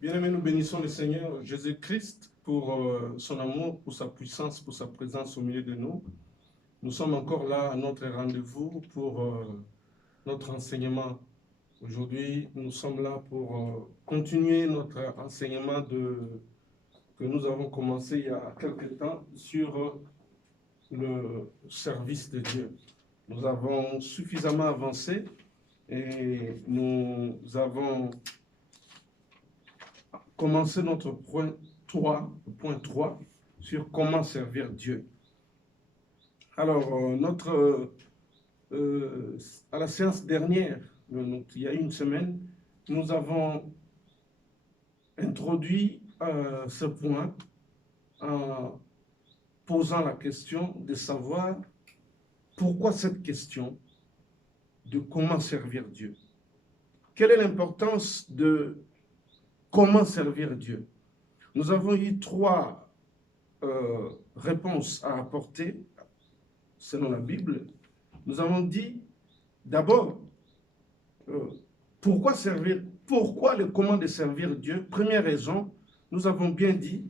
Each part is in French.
Bien-aimés, nous bénissons le Seigneur Jésus-Christ pour son amour, pour sa puissance, pour sa présence au milieu de nous. Nous sommes encore là à notre rendez-vous pour notre enseignement. Aujourd'hui, nous sommes là pour continuer notre enseignement que nous avons commencé il y a quelque temps sur le service de Dieu. Nous avons suffisamment avancé et nous avons commencé notre point 3 sur comment servir Dieu. Alors, à la séance dernière, il y a une semaine, nous avons introduit ce point en posant la question de savoir pourquoi cette question de comment servir Dieu. Quelle est l'importance de comment servir Dieu? Nous avons eu 3 réponses à apporter selon la Bible. Nous avons dit d'abord pourquoi le comment de servir Dieu. Première raison, nous avons bien dit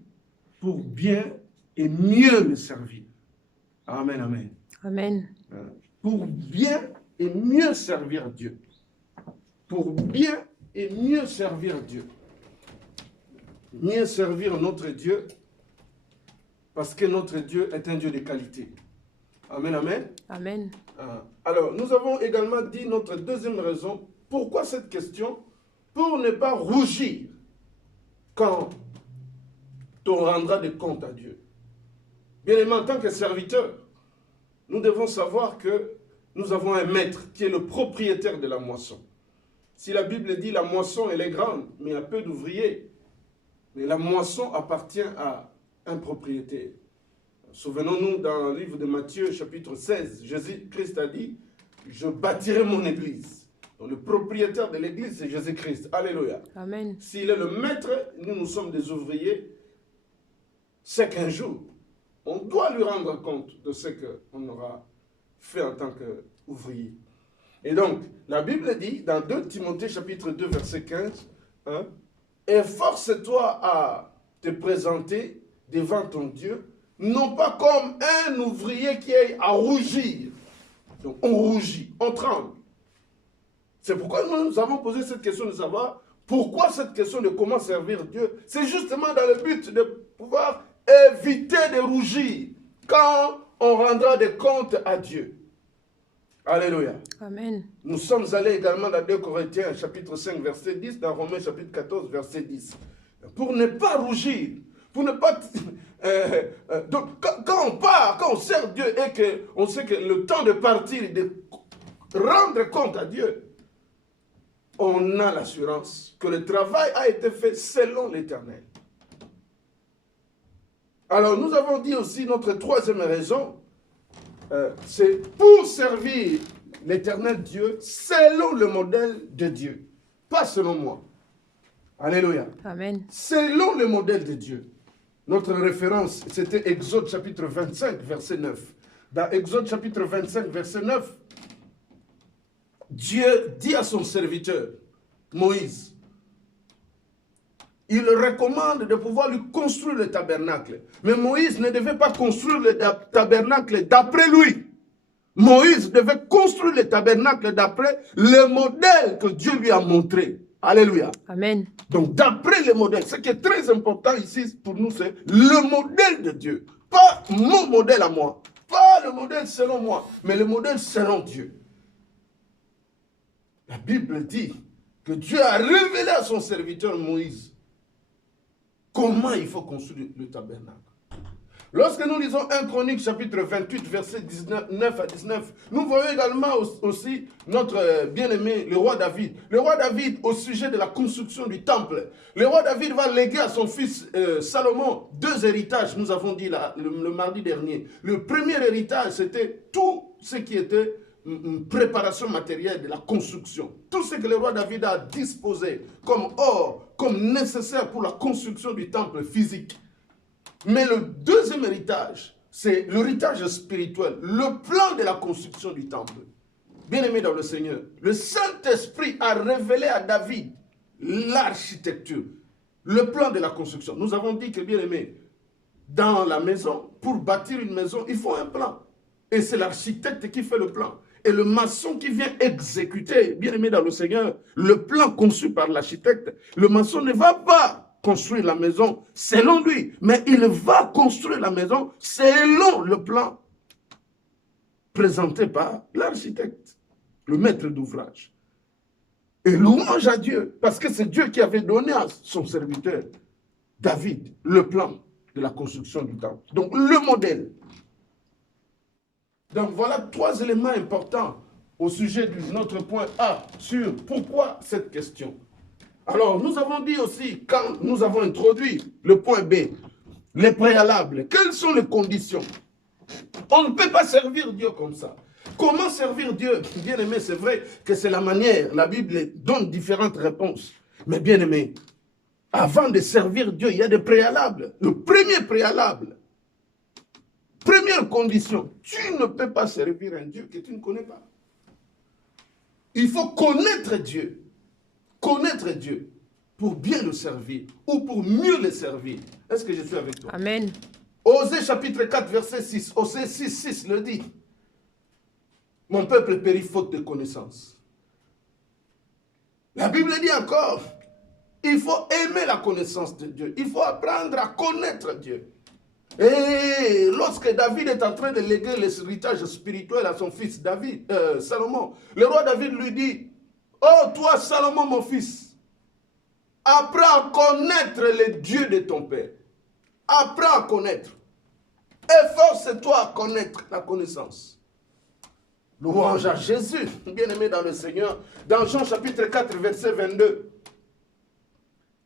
pour bien et mieux le servir. Amen, amen. Amen. Pour bien et mieux servir Dieu. Pour bien et mieux servir Dieu. Mieux servir notre Dieu, parce que notre Dieu est un Dieu de qualité. Amen, amen. Amen. Alors, nous avons également dit notre deuxième raison. Pourquoi cette question? Pour ne pas rougir quand on rendra des comptes à Dieu. Bien aimé, en tant que serviteur, nous devons savoir que nous avons un maître qui est le propriétaire de la moisson. Si la Bible dit la moisson, elle est grande, mais il y a peu d'ouvriers. Mais la moisson appartient à un propriétaire. Souvenons-nous dans le livre de Matthieu, chapitre 16, Jésus-Christ a dit « Je bâtirai mon église ». Donc le propriétaire de l'église, c'est Jésus-Christ. Alléluia. Amen. S'il est le maître, nous sommes des ouvriers. C'est qu'un jour, on doit lui rendre compte de ce qu'on aura fait en tant qu'ouvrier. Et donc, la Bible dit, dans 2 Timothée, chapitre 2, verset 15, hein, « Efforce-toi à te présenter devant ton Dieu, non pas comme un ouvrier qui est à rougir. » Donc, on rougit, on tremble. C'est pourquoi nous avons posé cette question de savoir pourquoi cette question de comment servir Dieu. C'est justement dans le but de pouvoir éviter de rougir quand on rendra des comptes à Dieu. Alléluia. Amen. Nous sommes allés également dans 2 Corinthiens, chapitre 5, verset 10, dans Romains, chapitre 14, verset 10. Pour ne pas rougir, pour ne pas... donc, quand on part, quand on sert Dieu et qu'on sait que le temps de partir et de rendre compte à Dieu, on a l'assurance que le travail a été fait selon l'Éternel. Alors, nous avons dit aussi notre troisième raison, c'est pour servir l'Éternel Dieu selon le modèle de Dieu, pas selon moi. Alléluia. Amen. Selon le modèle de Dieu. Notre référence, c'était Exode chapitre 25, verset 9. Dans Exode chapitre 25, verset 9, Dieu dit à son serviteur, Moïse, il recommande de pouvoir lui construire le tabernacle. Mais Moïse ne devait pas construire le tabernacle d'après lui. Moïse devait construire le tabernacle d'après le modèle que Dieu lui a montré. Alléluia. Amen. Donc d'après le modèle, ce qui est très important ici pour nous, c'est le modèle de Dieu. Pas mon modèle à moi, pas le modèle selon moi, mais le modèle selon Dieu. La Bible dit que Dieu a révélé à son serviteur Moïse comment il faut construire le tabernacle. Lorsque nous lisons 1 Chronique chapitre 28 verset 9 à 19, nous voyons également aussi notre bien-aimé, le roi David. Le roi David au sujet de la construction du temple. Le roi David va léguer à son fils Salomon 2 héritages, nous avons dit le mardi dernier. Le premier héritage, c'était tout ce qui était une préparation matérielle de la construction. Tout ce que le roi David a disposé comme or, comme nécessaire pour la construction du temple physique. Mais le deuxième héritage, c'est l'héritage spirituel, le plan de la construction du temple. Bien-aimé dans le Seigneur, le Saint-Esprit a révélé à David l'architecture. Le plan de la construction. Nous avons dit que, bien aimé, dans la maison, pour bâtir une maison, il faut un plan. Et c'est l'architecte qui fait le plan. Et le maçon qui vient exécuter, bien aimé dans le Seigneur, le plan conçu par l'architecte, le maçon ne va pas construire la maison selon lui, mais il va construire la maison selon le plan présenté par l'architecte, le maître d'ouvrage. Et louange à Dieu, parce que c'est Dieu qui avait donné à son serviteur, David, le plan de la construction du temple. Donc le modèle. Donc voilà 3 éléments importants au sujet de notre point A sur pourquoi cette question. Alors nous avons dit aussi, quand nous avons introduit le point B, les préalables, quelles sont les conditions? On ne peut pas servir Dieu comme ça. Comment servir Dieu? Bien aimé, c'est vrai que c'est la manière, la Bible donne différentes réponses. Mais bien aimé, avant de servir Dieu, il y a des préalables. Le premier préalable, première condition, tu ne peux pas servir un Dieu que tu ne connais pas. Il faut connaître Dieu. Connaître Dieu pour bien le servir ou pour mieux le servir. Est-ce que je suis avec toi? Amen. Osée chapitre 4 verset 6. Osée 6 le dit. Mon peuple périt faute de connaissance. La Bible dit encore, il faut aimer la connaissance de Dieu. Il faut apprendre à connaître Dieu. Et lorsque David est en train de léguer l'héritage spirituel à son fils Salomon, le roi David lui dit, oh toi Salomon mon fils, apprends à connaître le Dieu de ton père. Apprends à connaître. Efforce-toi à connaître la connaissance. Louange à Jésus, bien-aimé dans le Seigneur. Dans Jean chapitre 4, verset 22,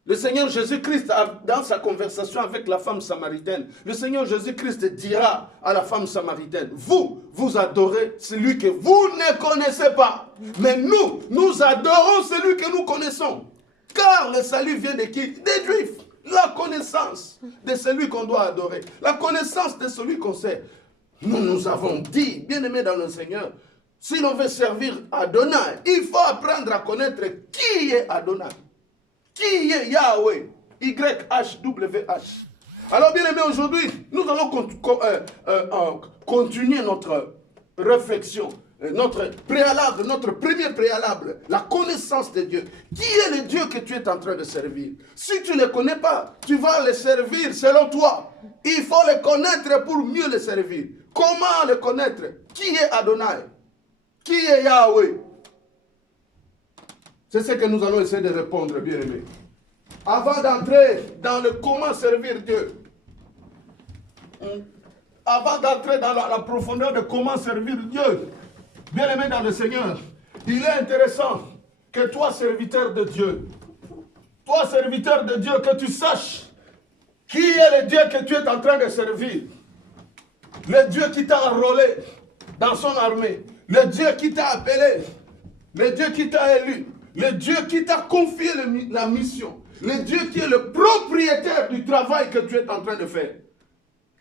le Seigneur Jésus-Christ, dans sa conversation avec la femme samaritaine, le Seigneur Jésus-Christ dira à la femme samaritaine, vous adorez celui que vous ne connaissez pas. Mais nous adorons celui que nous connaissons. Car le salut vient de qui? Des Juifs. La connaissance de celui qu'on doit adorer. La connaissance de celui qu'on sait. Nous avons dit, bien-aimés dans le Seigneur, si l'on veut servir Adonai, il faut apprendre à connaître qui est Adonai. Qui est Yahweh? YHWH. Alors, bien-aimés, aujourd'hui, nous allons continuer notre réflexion, notre préalable, notre premier préalable, la connaissance de Dieu. Qui est le Dieu que tu es en train de servir? Si tu ne le connais pas, tu vas le servir selon toi. Il faut le connaître pour mieux le servir. Comment le connaître? Qui est Adonai? Qui est Yahweh? C'est ce que nous allons essayer de répondre, bien aimés. Avant d'entrer dans le comment servir Dieu, avant d'entrer dans la profondeur de comment servir Dieu, bien aimé dans le Seigneur, il est intéressant que toi, serviteur de Dieu, que tu saches qui est le Dieu que tu es en train de servir. Le Dieu qui t'a enrôlé dans son armée, le Dieu qui t'a appelé, le Dieu qui t'a élu, le Dieu qui t'a confié la mission, le Dieu qui est le propriétaire du travail que tu es en train de faire.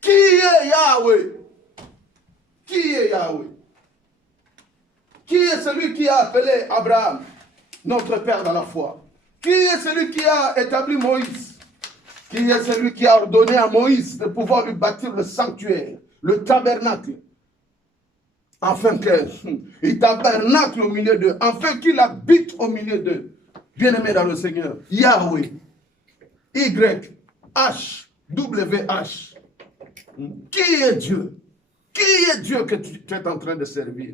Qui est Yahweh? Qui est Yahweh? Qui est celui qui a appelé Abraham, notre père dans la foi? Qui est celui qui a établi Moïse? Qui est celui qui a ordonné à Moïse de pouvoir lui bâtir le sanctuaire, le tabernacle, afin qu'il tabernacle au milieu d'eux, afin qu'il habite au milieu d'eux. Bien-aimé dans le Seigneur, Yahweh, YHWH. Qui est Dieu? Qui est Dieu que tu es en train de servir?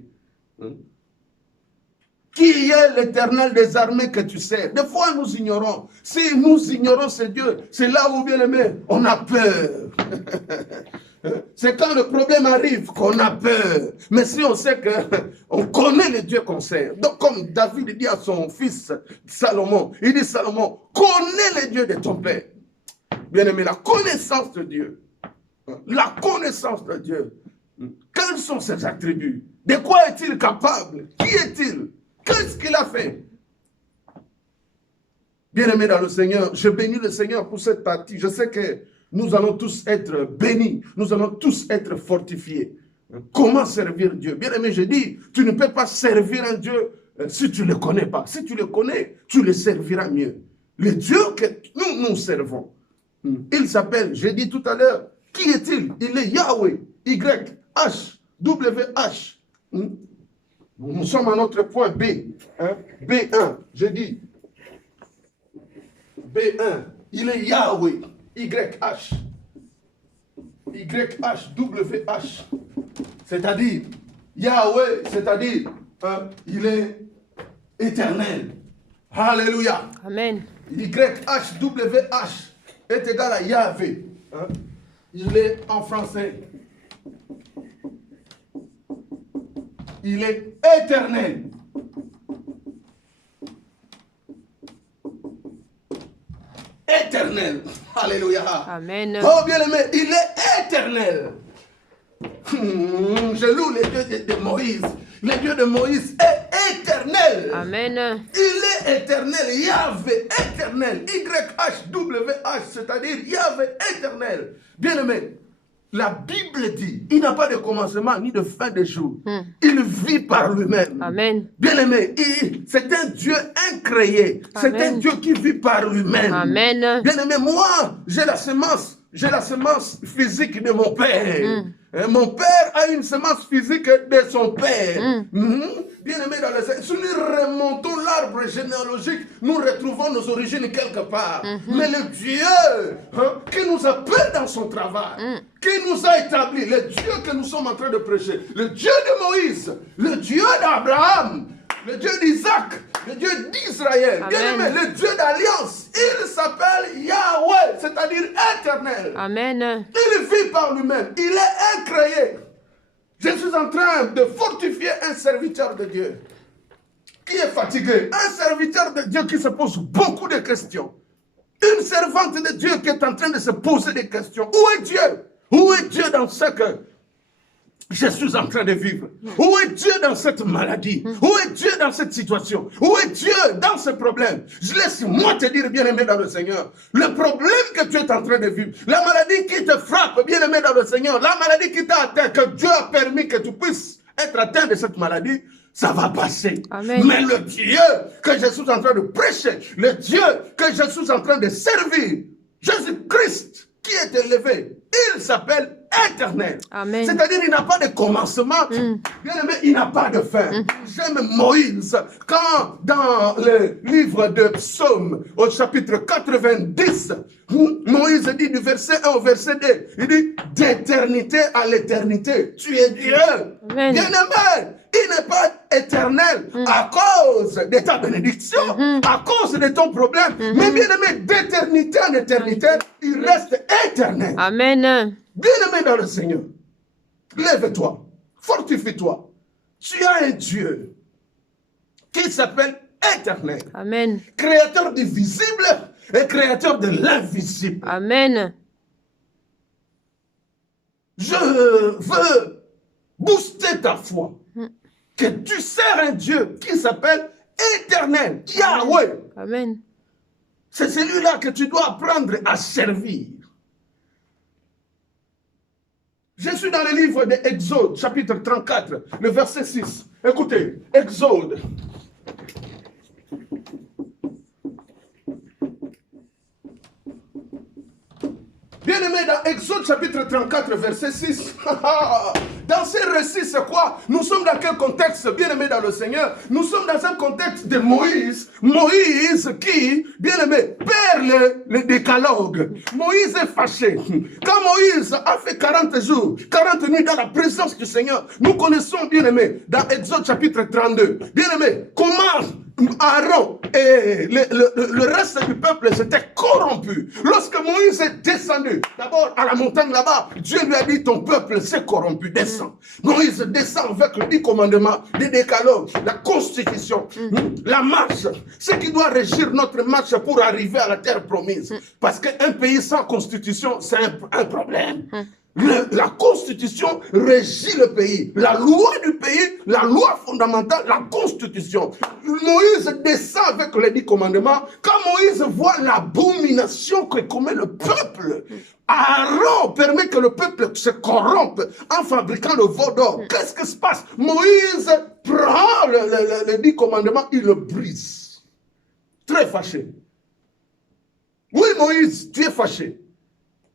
Qui est l'Éternel des armées que tu sais? Des fois, nous ignorons. Si nous ignorons ce Dieu, c'est là où, bien aimé, on a peur. C'est quand le problème arrive qu'on a peur. Mais si on sait qu'on connaît le Dieu qu'on sert. Donc, comme David dit à son fils Salomon, il dit Salomon, connais le Dieu de ton père. Bien aimé, la connaissance de Dieu. La connaissance de Dieu. Quels sont ses attributs? De quoi est-il capable? Qui est-il? Qu'est-ce qu'il a fait? Bien-aimé dans le Seigneur, je bénis le Seigneur pour cette partie. Je sais que nous allons tous être bénis. Nous allons tous être fortifiés. Comment servir Dieu? Bien-aimé, je dis, tu ne peux pas servir un Dieu si tu ne le connais pas. Si tu le connais, tu le serviras mieux. le Dieu que nous servons. Il s'appelle, j'ai dit tout à l'heure, qui est-il? Il est Yahweh, Y-H-W-H. Nous sommes à notre point B. Hein? B1, j'ai dit. B1, il est Yahweh, Y-H. Y-H-W-H. C'est-à-dire, Yahweh, c'est-à-dire, il est éternel. Alléluia. Amen. Y-H-W-H est égal à Yahvé. Hein? Il est en français. Il est éternel. Éternel. Alléluia. Amen. Oh bien-aimé, il est éternel. Je loue les dieux de Moïse. Le Dieu de Moïse est éternel. Amen. Il est éternel. Yahvé éternel. Y-H-W-H, c'est-à-dire Yahvé éternel. Bien-aimé, la Bible dit, il n'a pas de commencement ni de fin de jour. Il vit par lui-même. Amen. Bien-aimé, c'est un Dieu incréé. C'est un Dieu qui vit par lui-même. Amen. Bien-aimé, moi, j'ai la semence physique de mon père. Mon père a une semence physique de son père. Bien-aimé, si nous remontons l'arbre généalogique, nous retrouvons nos origines quelque part. Mais le Dieu qui nous appelle dans son travail, qui nous a établis, le Dieu que nous sommes en train de prêcher, le Dieu de Moïse, le Dieu d'Abraham, le Dieu d'Isaac, le Dieu d'Israël, bien-aimé, le Dieu d'alliance, il s'appelle Yahweh, c'est-à-dire éternel. Amen. Il vit par lui-même, il est incréé. Je suis en train de fortifier un serviteur de Dieu qui est fatigué, un serviteur de Dieu qui se pose beaucoup de questions, une servante de Dieu qui est en train de se poser des questions. Où est Dieu? Où est Dieu dans ce que je suis en train de vivre? Où est Dieu dans cette maladie? Où est Dieu dans cette situation? Où est Dieu dans ce problème? Je laisse moi te dire, bien-aimé dans le Seigneur, le problème que tu es en train de vivre, la maladie qui te frappe, bien-aimé dans le Seigneur, la maladie qui t'a atteint, que Dieu a permis que tu puisses être atteint de cette maladie, ça va passer. Amen. Mais le Dieu que je suis en train de prêcher, le Dieu que je suis en train de servir, Jésus-Christ, qui est élevé, il s'appelle éternel. Amen. C'est-à-dire il n'a pas de commencement. Bien aimé, il n'a pas de fin. J'aime Moïse quand dans le livre de Psaume au chapitre 90, Moïse dit du verset 1 au verset 2, il dit d'éternité à l'éternité, tu es Dieu. Amen. Bien aimé, il n'est pas éternel à cause de ta bénédiction, à cause de ton problème. Mais bien aimé, d'éternité en éternité, il reste éternel. Amen. Bien-aimé dans le Seigneur, lève-toi, fortifie-toi. Tu as un Dieu qui s'appelle éternel. Amen. Créateur du visible et créateur de l'invisible. Amen. Je veux booster ta foi. Que tu sers un Dieu qui s'appelle éternel, Yahweh. Amen. C'est celui-là que tu dois apprendre à servir. Je suis dans le livre d'Exode, chapitre 34, le verset 6. Écoutez, Exode. Bien-aimé, dans Exode, chapitre 34, verset 6. Dans ce récit, c'est quoi? Nous sommes dans quel contexte, bien-aimé dans le Seigneur? Nous sommes dans un contexte de Moïse. Moïse qui, bien-aimé, perd le décalogue. Moïse est fâché. Quand Moïse a fait 40 jours, 40 nuits dans la présence du Seigneur, nous connaissons, bien-aimé, dans Exode chapitre 32, bien-aimé, comment Aaron et le reste du peuple s'était corrompu. Lorsque Moïse est descendu, d'abord à la montagne là-bas, Dieu lui a dit, ton peuple s'est corrompu, descend. Moïse descend avec le 10 commandements, les décalogues, la constitution, la marche, ce qui doit régir notre marche pour arriver à la terre promise. Parce qu'un pays sans constitution, c'est un problème. La constitution régit le pays. La loi du pays, la loi fondamentale, la constitution. Moïse descend avec les 10 commandements. Quand Moïse voit l'abomination que commet le peuple, Aaron permet que le peuple se corrompe en fabriquant le veau d'or. Qu'est-ce qui se passe? Moïse prend les 10 commandements, il le brise. Très fâché. Moïse, tu es fâché.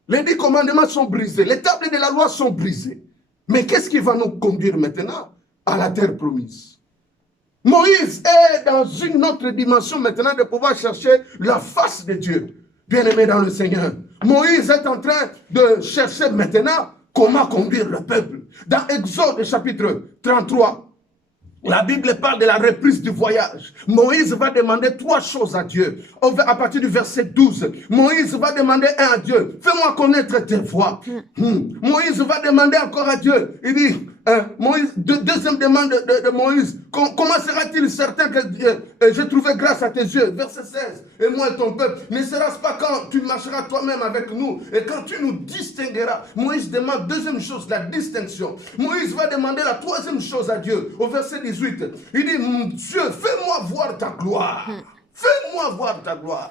Les 10 commandements sont brisés. Les tables de la loi sont brisées. Mais qu'est-ce qui va nous conduire maintenant à la terre promise? Moïse est dans une autre dimension maintenant de pouvoir chercher la face de Dieu. Bien-aimé dans le Seigneur, Moïse est en train de chercher maintenant comment conduire le peuple. Dans Exode chapitre 33, la Bible parle de la reprise du voyage. Moïse va demander 3 choses à Dieu. À partir du verset 12, Moïse va demander à Dieu, fais-moi connaître tes voies. Moïse va demander encore à Dieu, il dit, Moïse, deuxième demande de Moïse, comment sera-t-il certain que j'ai trouvé grâce à tes yeux? Verset 16, et moi et ton peuple, ne sera-ce pas quand tu marcheras toi-même avec nous et quand tu nous distingueras? Moïse demande deuxième chose, la distinction. Moïse va demander la troisième chose à Dieu, au verset 18. Il dit, Dieu, fais-moi voir ta gloire. Fais-moi voir ta gloire.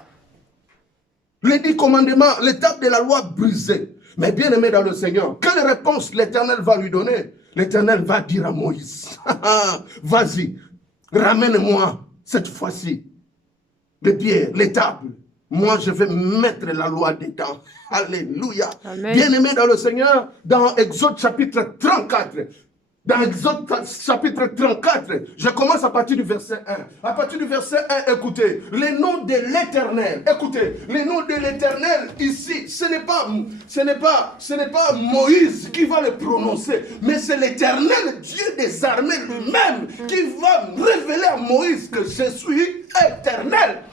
Les 10 commandements, l'étape de la loi brisée. Mais bien aimé dans le Seigneur, quelle réponse l'Éternel va lui donner? L'Éternel va dire à Moïse, vas-y, ramène-moi cette fois-ci les pierres, les tables. Moi, je vais mettre la loi dedans. Alléluia. Bien aimé dans le Seigneur, dans Exode chapitre 34, dans Exode chapitre 34, je commence à partir du verset 1. À partir du verset 1, écoutez, le nom de l'Éternel, écoutez, le nom de l'Éternel ici, ce n'est pas Moïse qui va le prononcer, mais c'est l'Éternel, Dieu des armées lui-même, qui va révéler à Moïse que je suis éternel.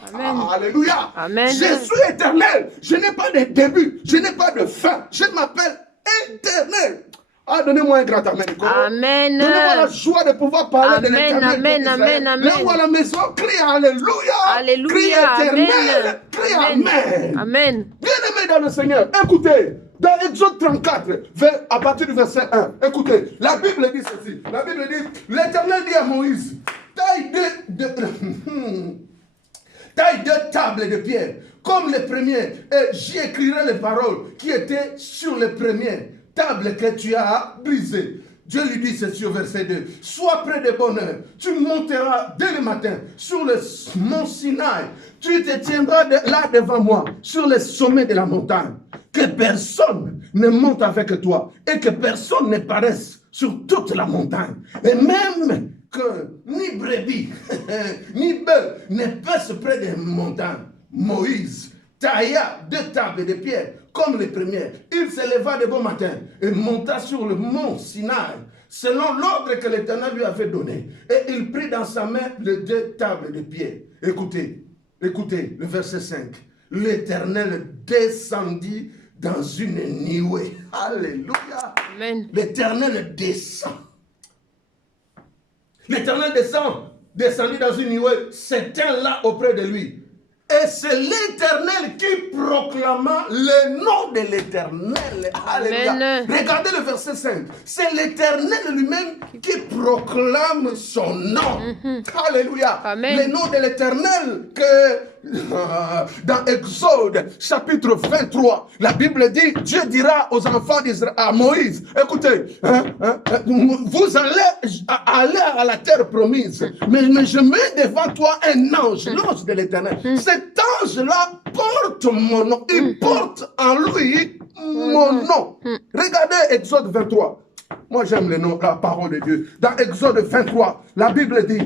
Alléluia. Amen. Je suis éternel. Je n'ai pas de début, je n'ai pas de fin. Je m'appelle éternel. Ah, donnez-moi un grand amen. Amen. Donnez-moi la joie de pouvoir parler de l'éternel. Amen, amen, amen. Là-haut à la maison, crie alléluia. Alléluia. Crie éternel. Crie amen. Amen. Bien-aimé dans le Seigneur, écoutez, dans Exode 34, à partir du verset 1, écoutez, la Bible dit ceci. La Bible dit, l'Éternel dit à Moïse, taille deux tables de pierre, comme les premiers, et j'y écrirai les paroles qui étaient sur les premiers table que tu as brisée. Dieu lui dit ceci au verset 2. Sois près de bonne heure. Tu monteras dès le matin sur le mont Sinaï. Tu te tiendras là devant moi, sur les sommets de la montagne. Que personne ne monte avec toi et que personne ne paraisse sur toute la montagne. Et même que ni brebis, ni bœuf ne passent près des montagnes. Moïse tailla 2 tables de pierre comme les premières. Il se leva de bon matin et monta sur le mont Sinaï, selon l'ordre que l'Éternel lui avait donné. Et il prit dans sa main les 2 tables de pierre. Écoutez, le verset 5. L'Éternel descendit dans une nuée. Alléluia. L'Éternel descend. L'Éternel descendit dans une nuée, s'éteint là auprès de lui. Et c'est l'Éternel qui proclama le nom de l'Éternel. Alléluia. Regardez le verset 5. C'est l'Éternel lui-même qui proclame son nom. Alléluia. Le nom de l'Éternel que dans Exode chapitre 23, la Bible dit, Dieu dira aux enfants d'Israël, à Moïse, écoutez, vous allez aller à la terre promise, mais je mets devant toi un ange, l'ange de l'Éternel. Cet ange-là porte mon nom, il porte en lui mon nom. Regardez Exode 23. Moi j'aime le nom, la parole de Dieu. Dans Exode 23, la Bible dit,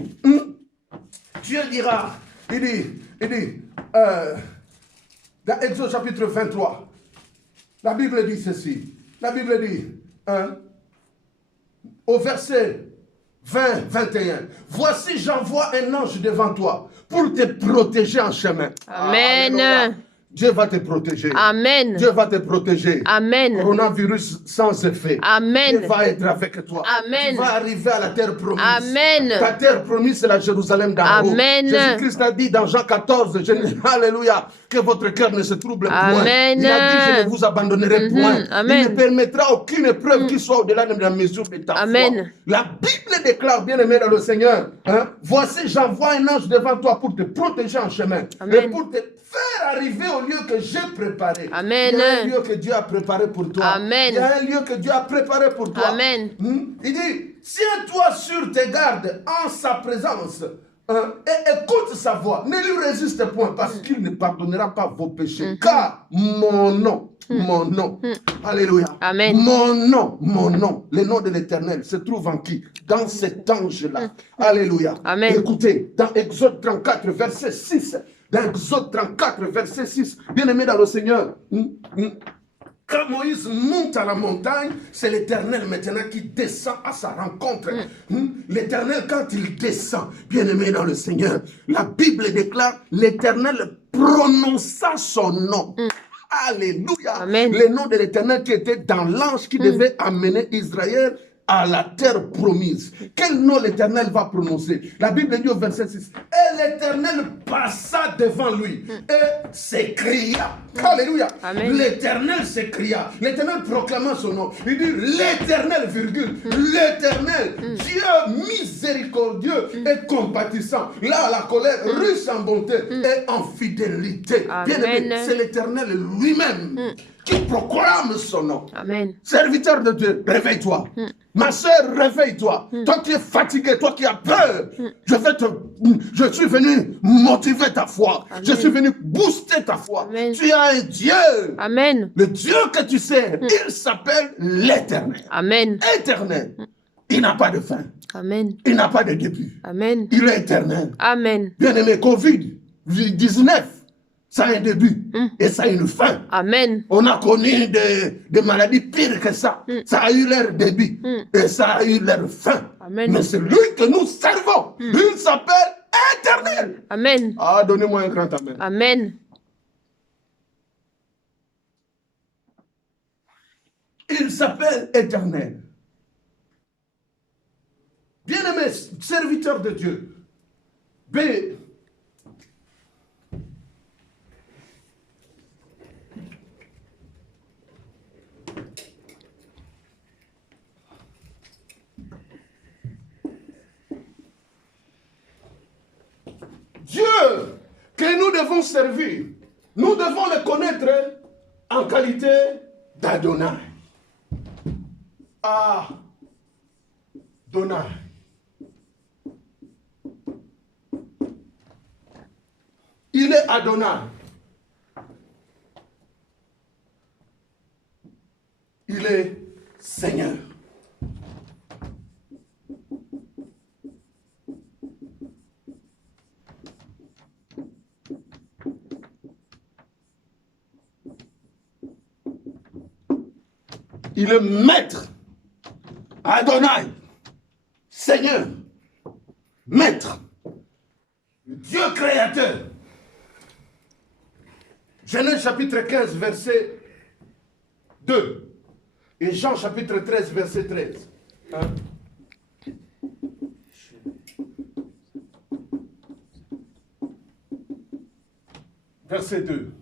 Dieu dira, il dit, dans Exode chapitre 23, la Bible dit ceci. La Bible dit, au verset 20-21, voici j'envoie un ange devant toi pour te protéger en chemin. Amen. Alléluia. Dieu va te protéger. Amen. Dieu va te protéger. Amen. Coronavirus sans effet. Amen. Dieu va être avec toi. Amen. Tu vas arriver à la terre promise. Amen. Ta terre promise, c'est la Jérusalem d'en haut. Amen. Jésus-Christ a dit dans Jean 14, Alléluia, que votre cœur ne se trouble point. Amen. Il a dit, je ne vous abandonnerai point. Amen. Il ne permettra aucune épreuve qui soit au-delà de la mesure de ta Amen. foi. La Bible déclare, bien aimé dans le Seigneur, voici j'envoie un ange devant toi pour te protéger en chemin. Amen. Et pour te faire arriver au lieu que j'ai préparé. Amen. Il y a un lieu que Dieu a préparé pour toi. Amen. Il y a un lieu que Dieu a préparé pour toi. Amen. Il dit, tiens-toi sur tes gardes en sa présence, et écoute sa voix. Ne lui résiste point parce qu'il ne pardonnera pas vos péchés. Car mon nom, alléluia, Amen. mon nom, le nom de l'Éternel se trouve en qui? Dans cet ange-là. Alléluia. Amen. Écoutez, dans Exode 34, verset 6, dans Exode 34, verset 6, bien-aimé dans le Seigneur, quand Moïse monte à la montagne, c'est l'Éternel maintenant qui descend à sa rencontre. L'Éternel, quand il descend, bien-aimé dans le Seigneur, la Bible déclare, l'Éternel prononça son nom. Alléluia. Amen. Le nom de l'Éternel qui était dans l'ange qui devait amener Israël à la terre promise. Quel nom l'Éternel va prononcer? La Bible dit au verset 6, et l'Éternel passa devant lui et s'écria. Alléluia. L'Éternel s'écria. L'Éternel proclama son nom. Il dit l'Éternel, virgule, l'Éternel, Dieu miséricordieux et compatissant. Là, la colère, riche en bonté et en fidélité. Bien-aimé, c'est l'Éternel lui-même qui proclame son nom. Amen. Serviteur de Dieu, réveille-toi. Ma soeur, réveille-toi. Toi qui es fatigué, toi qui as peur, je suis venu motiver ta foi. Amen. Je suis venu booster ta foi. Amen. Tu as un Dieu. Amen. Le Dieu que tu sers, il s'appelle l'Éternel. Amen. Éternel. Il n'a pas de fin. Amen. Il n'a pas de début. Amen. Il est éternel. Amen. Bien-aimé, Covid-19, ça a un début et ça a une fin. Amen. On a connu des maladies pires que ça. Ça a eu leur début et ça a eu leur fin. Amen. Mais c'est lui que nous servons. Il s'appelle Éternel. Amen. Ah, donnez-moi un grand amen. Amen. Il s'appelle Éternel. Bien-aimé, serviteur de Dieu. B. Dieu que nous devons servir, nous devons le connaître en qualité d'Adonai. Adonai. Il est Adonai. Il est Seigneur. Il est maître. Adonai. Seigneur. Maître. Dieu créateur. Genèse chapitre 15, verset 2. Et Jean chapitre 13, verset 13. Verset 2.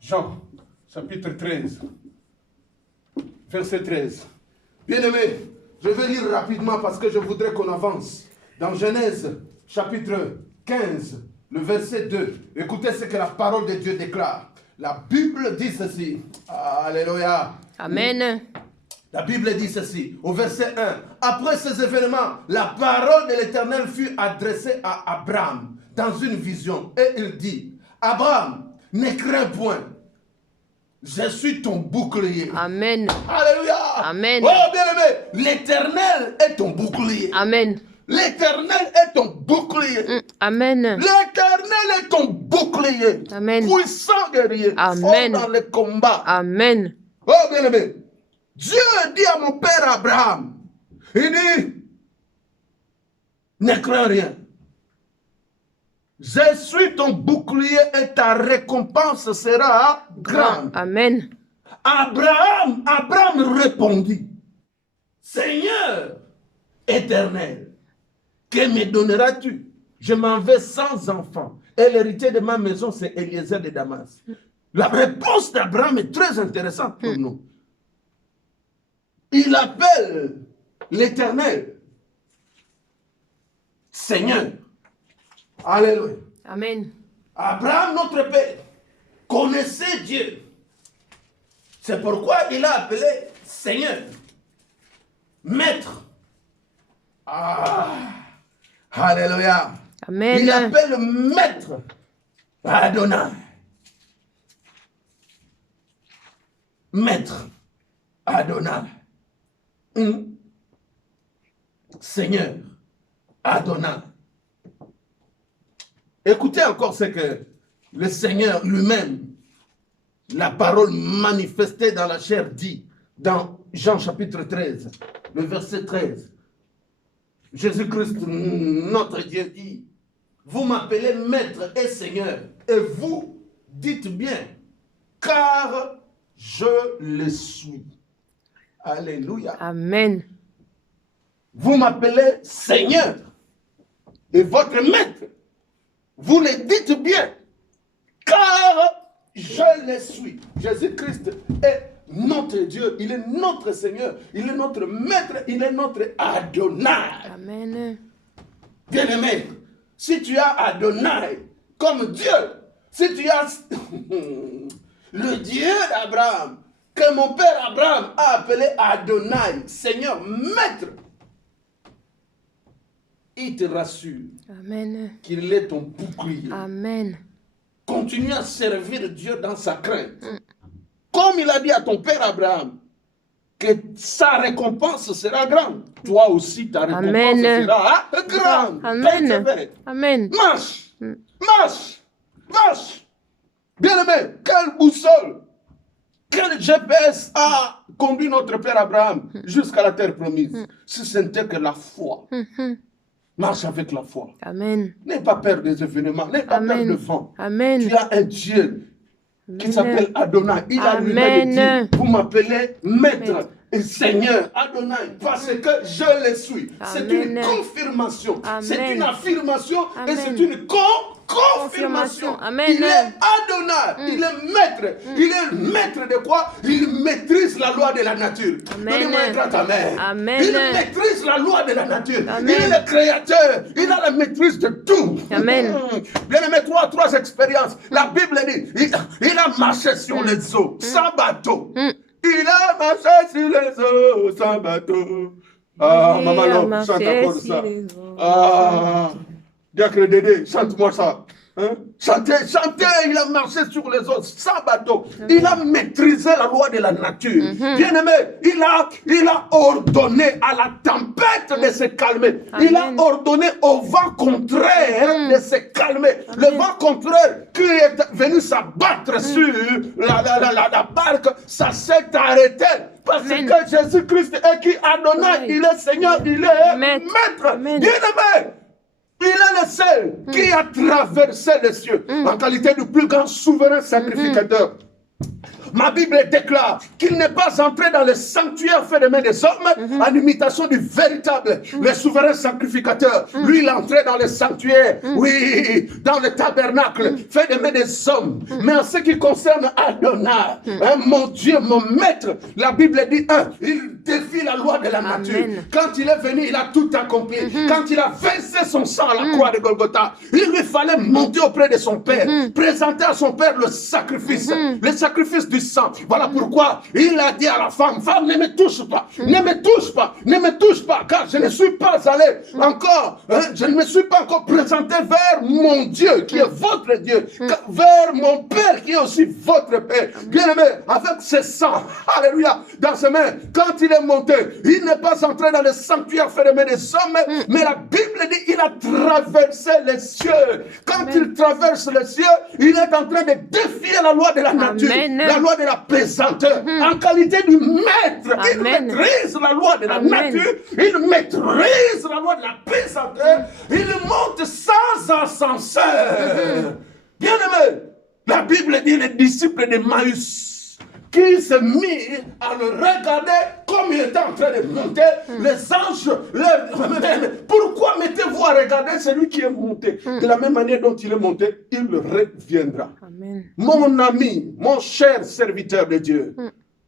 Jean chapitre 13. Verset 13. Bien-aimé, je vais lire rapidement parce que je voudrais qu'on avance. Dans Genèse chapitre 15, le verset 2. Écoutez ce que la parole de Dieu déclare. La Bible dit ceci. Alléluia. Amen. La Bible dit ceci, au verset 1. Après ces événements, la parole de l'Éternel fut adressée à Abraham dans une vision. Et il dit, Abraham, ne crains point. Je suis ton bouclier. Amen. Alléluia. Amen. Oh, bien-aimé, l'Éternel est ton bouclier. Amen. L'Éternel est ton bouclier. Amen. L'Éternel est ton bouclier. Amen. Puissant guerrier. Amen. Fort dans le combat. Amen. Oh, bien-aimé. Dieu dit à mon père Abraham, il dit, ne crains rien. Je suis ton bouclier et ta récompense sera grande. Amen. Abraham répondit, Seigneur éternel, que me donneras-tu? Je m'en vais sans enfant. Et l'héritier de ma maison, c'est Eliezer de Damas. La réponse d'Abraham est très intéressante pour nous. Il appelle l'Éternel Seigneur. Alléluia. Amen. Abraham, notre père, connaissait Dieu. C'est pourquoi il a appelé Seigneur, Maître. Ah, alléluia. Amen. Il appelle maître Adonai. Maître Adonai. Seigneur Adonai. Écoutez encore ce que le Seigneur lui-même, la parole manifestée dans la chair, dit dans Jean chapitre 13, le verset 13. Jésus-Christ, notre Dieu, dit, vous m'appelez maître et Seigneur, et vous dites bien, car je le suis. Alléluia. Amen. Vous m'appelez Seigneur et votre maître. Vous le dites bien, car je le suis. Jésus-Christ est notre Dieu, il est notre Seigneur, il est notre maître, il est notre Adonai. Amen. Bien-aimé, si tu as Adonai comme Dieu, si tu as le Dieu d'Abraham, que mon père Abraham a appelé Adonai, Seigneur, maître, il te rassure Amen. qu'il est ton bouclier. Amen. Continue à servir Dieu dans sa crainte. Comme il a dit à ton père Abraham, que sa récompense sera grande. Toi aussi, ta récompense Amen. sera grande. Amen. Persévère. Amen. Marche. Marche. Marche. Bien-aimé, quelle boussole, quel GPS a conduit notre père Abraham jusqu'à la terre promise? Si ce n'était que la foi. Marche avec la foi. Amen. N'aie pas peur des événements, n'aie pas peur de vent. Amen. Tu as un Dieu qui s'appelle Adonai. Il a lui-même Amen. dit, vous m'appelez maître et Seigneur Adonai, parce que je le suis. C'est une Amen. confirmation, c'est Amen. une affirmation et Amen. c'est une confirmation. Amen. Il est Adonai, il est maître. Il est maître de quoi? Il maîtrise la loi de la nature. Amen. Donnez-moi un grand amen. Amen. Il maîtrise la loi de la nature. Amen. Il est le créateur. Il a la maîtrise de tout. Amen. Bien aimé, trois expériences. La Bible dit, il a marché sur les eaux, sans bateau. Il a marché sur les eaux, sans bateau. Ah, maman, non, chante encore ça. Ah, Diacre Dédé, chante-moi ça. Hein? Chantez, il a marché sur les eaux, sans bateau. Il a maîtrisé la loi de la nature. Bien-aimé, il a ordonné à la tempête de se calmer. Il a ordonné au vent contraire de se calmer. Le vent contraire qui est venu s'abattre sur la barque, ça s'est arrêté. Parce que Jésus-Christ est qui? Adonai, il est Seigneur, il est maître. Bien-aimé, il est le seul qui a traversé les cieux en qualité du plus grand souverain sacrificateur. Ma Bible déclare qu'il n'est pas entré dans le sanctuaire fait de main des hommes en imitation du véritable, le souverain sacrificateur. Lui, il est entré dans le sanctuaire, oui, dans le tabernacle fait de main des hommes. Mais en ce qui concerne Adonai, mon Dieu, mon maître, la Bible dit, il défie la loi de la nature. Quand il est venu, il a tout accompli. Quand il a versé son sang à la croix de Golgotha, il lui fallait monter auprès de son Père, présenter à son Père le sacrifice du sang. Voilà pourquoi il a dit à la femme, femme, ne me touche pas, ne me touche pas, ne me touche pas, car je ne suis pas allé encore, je ne me suis pas encore présenté vers mon Dieu, qui est votre Dieu, vers mon Père, qui est aussi votre Père. Bien-aimé, avec ce sang, alléluia, dans ses mains, quand il est monté, il n'est pas entré dans le sanctuaire fait de main des hommes, mais la Bible dit, il a traversé les cieux. Quand il traverse les cieux, il est en train de défier la loi de la nature, la loi de la pesanteur, en qualité du maître. Il maîtrise la loi de la nature, il maîtrise la loi de la pesanteur, il monte sans ascenseur. Bien-aimé, la Bible dit les disciples de Maïs qui se mit à le regarder comme il était en train de monter, les anges pourquoi mettez-vous à regarder celui qui est monté? De la même manière dont il est monté, il reviendra. Amen. Mon ami, mon cher serviteur de Dieu,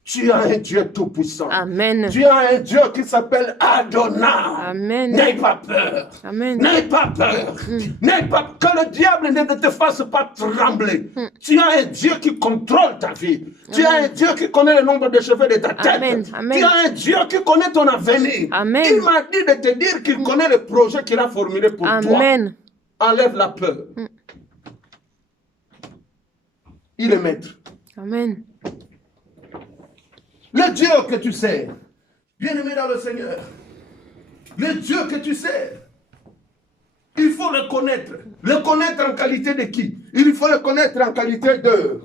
Tu as un Dieu tout-puissant. Amen. Tu as un Dieu qui s'appelle Adonai. Amen. N'aie pas peur. Amen. N'aie pas peur. N'aie pas que le diable ne te fasse pas trembler. Tu as un Dieu qui contrôle ta vie. Tu as un Dieu qui connaît le nombre de cheveux de ta tête. Amen. Amen. Tu as un Dieu qui connaît ton avenir. Amen. Il m'a dit de te dire qu'il connaît le projet qu'il a formulé pour toi. Amen. Enlève la peur. Il est maître. Amen. Le Dieu que tu sers, bien-aimé dans le Seigneur, le Dieu que tu sers, il faut le connaître. Le connaître en qualité de qui? Il faut le connaître en qualité de...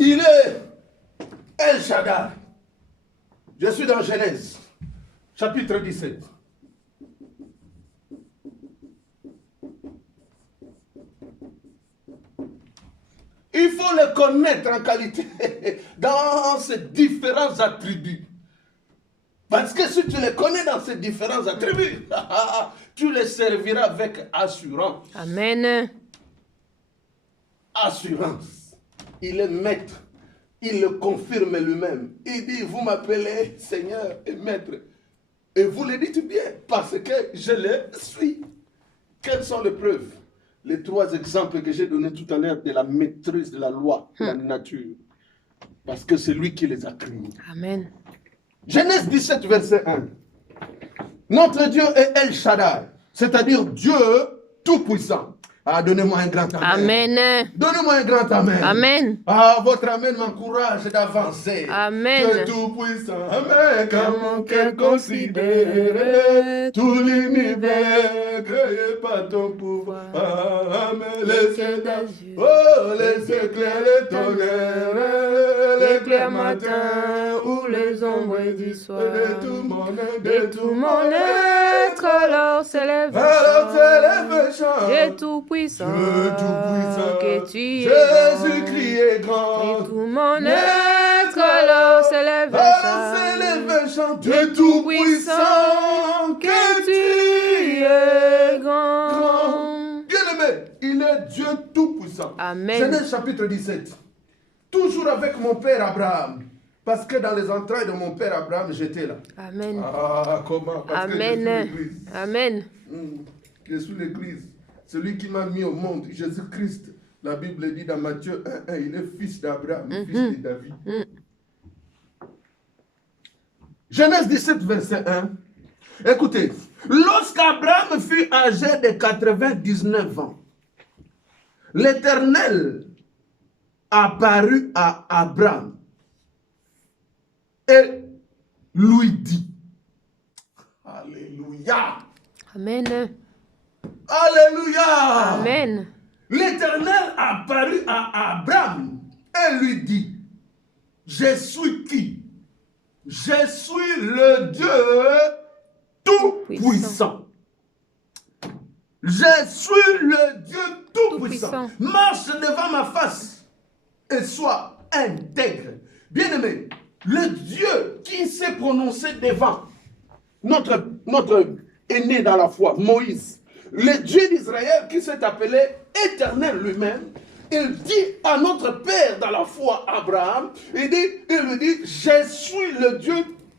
Il est El Shaddai. Je suis dans Genèse, chapitre 17. Il faut le connaître en qualité dans ses différents attributs. Parce que si tu le connais dans ses différents attributs, tu le serviras avec assurance. Amen. Assurance. Il est maître. Il le confirme lui-même. Il dit, vous m'appelez Seigneur et Maître. Et vous le dites bien, parce que je le suis. Quelles sont les preuves? Les 3 exemples que j'ai donnés tout à l'heure de la maîtrise de la loi, de la nature. Parce que c'est lui qui les a créés. Amen. Genèse 17, verset 1. Notre Dieu est El Shaddai, c'est-à-dire Dieu tout-puissant. Ah, donnez-moi un grand amen. Amen. Donnez-moi un grand amen. Amen. Ah, votre amen m'encourage d'avancer. Amen. Dieu tout-puissant, amen, car mon cœur considère tout l'univers créé par ton pouvoir. Amen. Les éclairs, oh, les éclairs, les tonnerres, les clairs matins ou les ombres du soir. De tout mon être, alors s'élève un chant. Dieu tout-puissant, Dieu tout-puissant, que tu es Jésus-Christ est grand. et tout mon être, alors s'élève un chant. Dieu tout-puissant, que tu es grand. Bien-aimé, il est Dieu tout-puissant. Amen. Genèse chapitre 17. Toujours avec mon père Abraham. Parce que dans les entrailles de mon père Abraham, j'étais là. Amen. Ah, comment? Parce Amen. que je suis l'Église. Amen. Je suis l'Église. Celui qui m'a mis au monde, Jésus-Christ. La Bible dit dans Matthieu 1:1, il est fils d'Abraham, fils de David. Genèse 17, verset 1. Écoutez, lorsqu'Abraham fut âgé de 99 ans, l'Éternel apparut à Abraham et lui dit, Alléluia. Amen. Alléluia. Amen. L'Éternel apparut à Abraham et lui dit, je suis qui? Je suis le Dieu tout-puissant. Je suis le Dieu tout-puissant. Marche devant ma face et sois intègre. Bien-aimé, le Dieu qui s'est prononcé devant notre aîné dans la foi, Moïse, le Dieu d'Israël qui s'est appelé Éternel lui-même, il dit à notre père dans la foi, Abraham, il lui dit, je suis le Dieu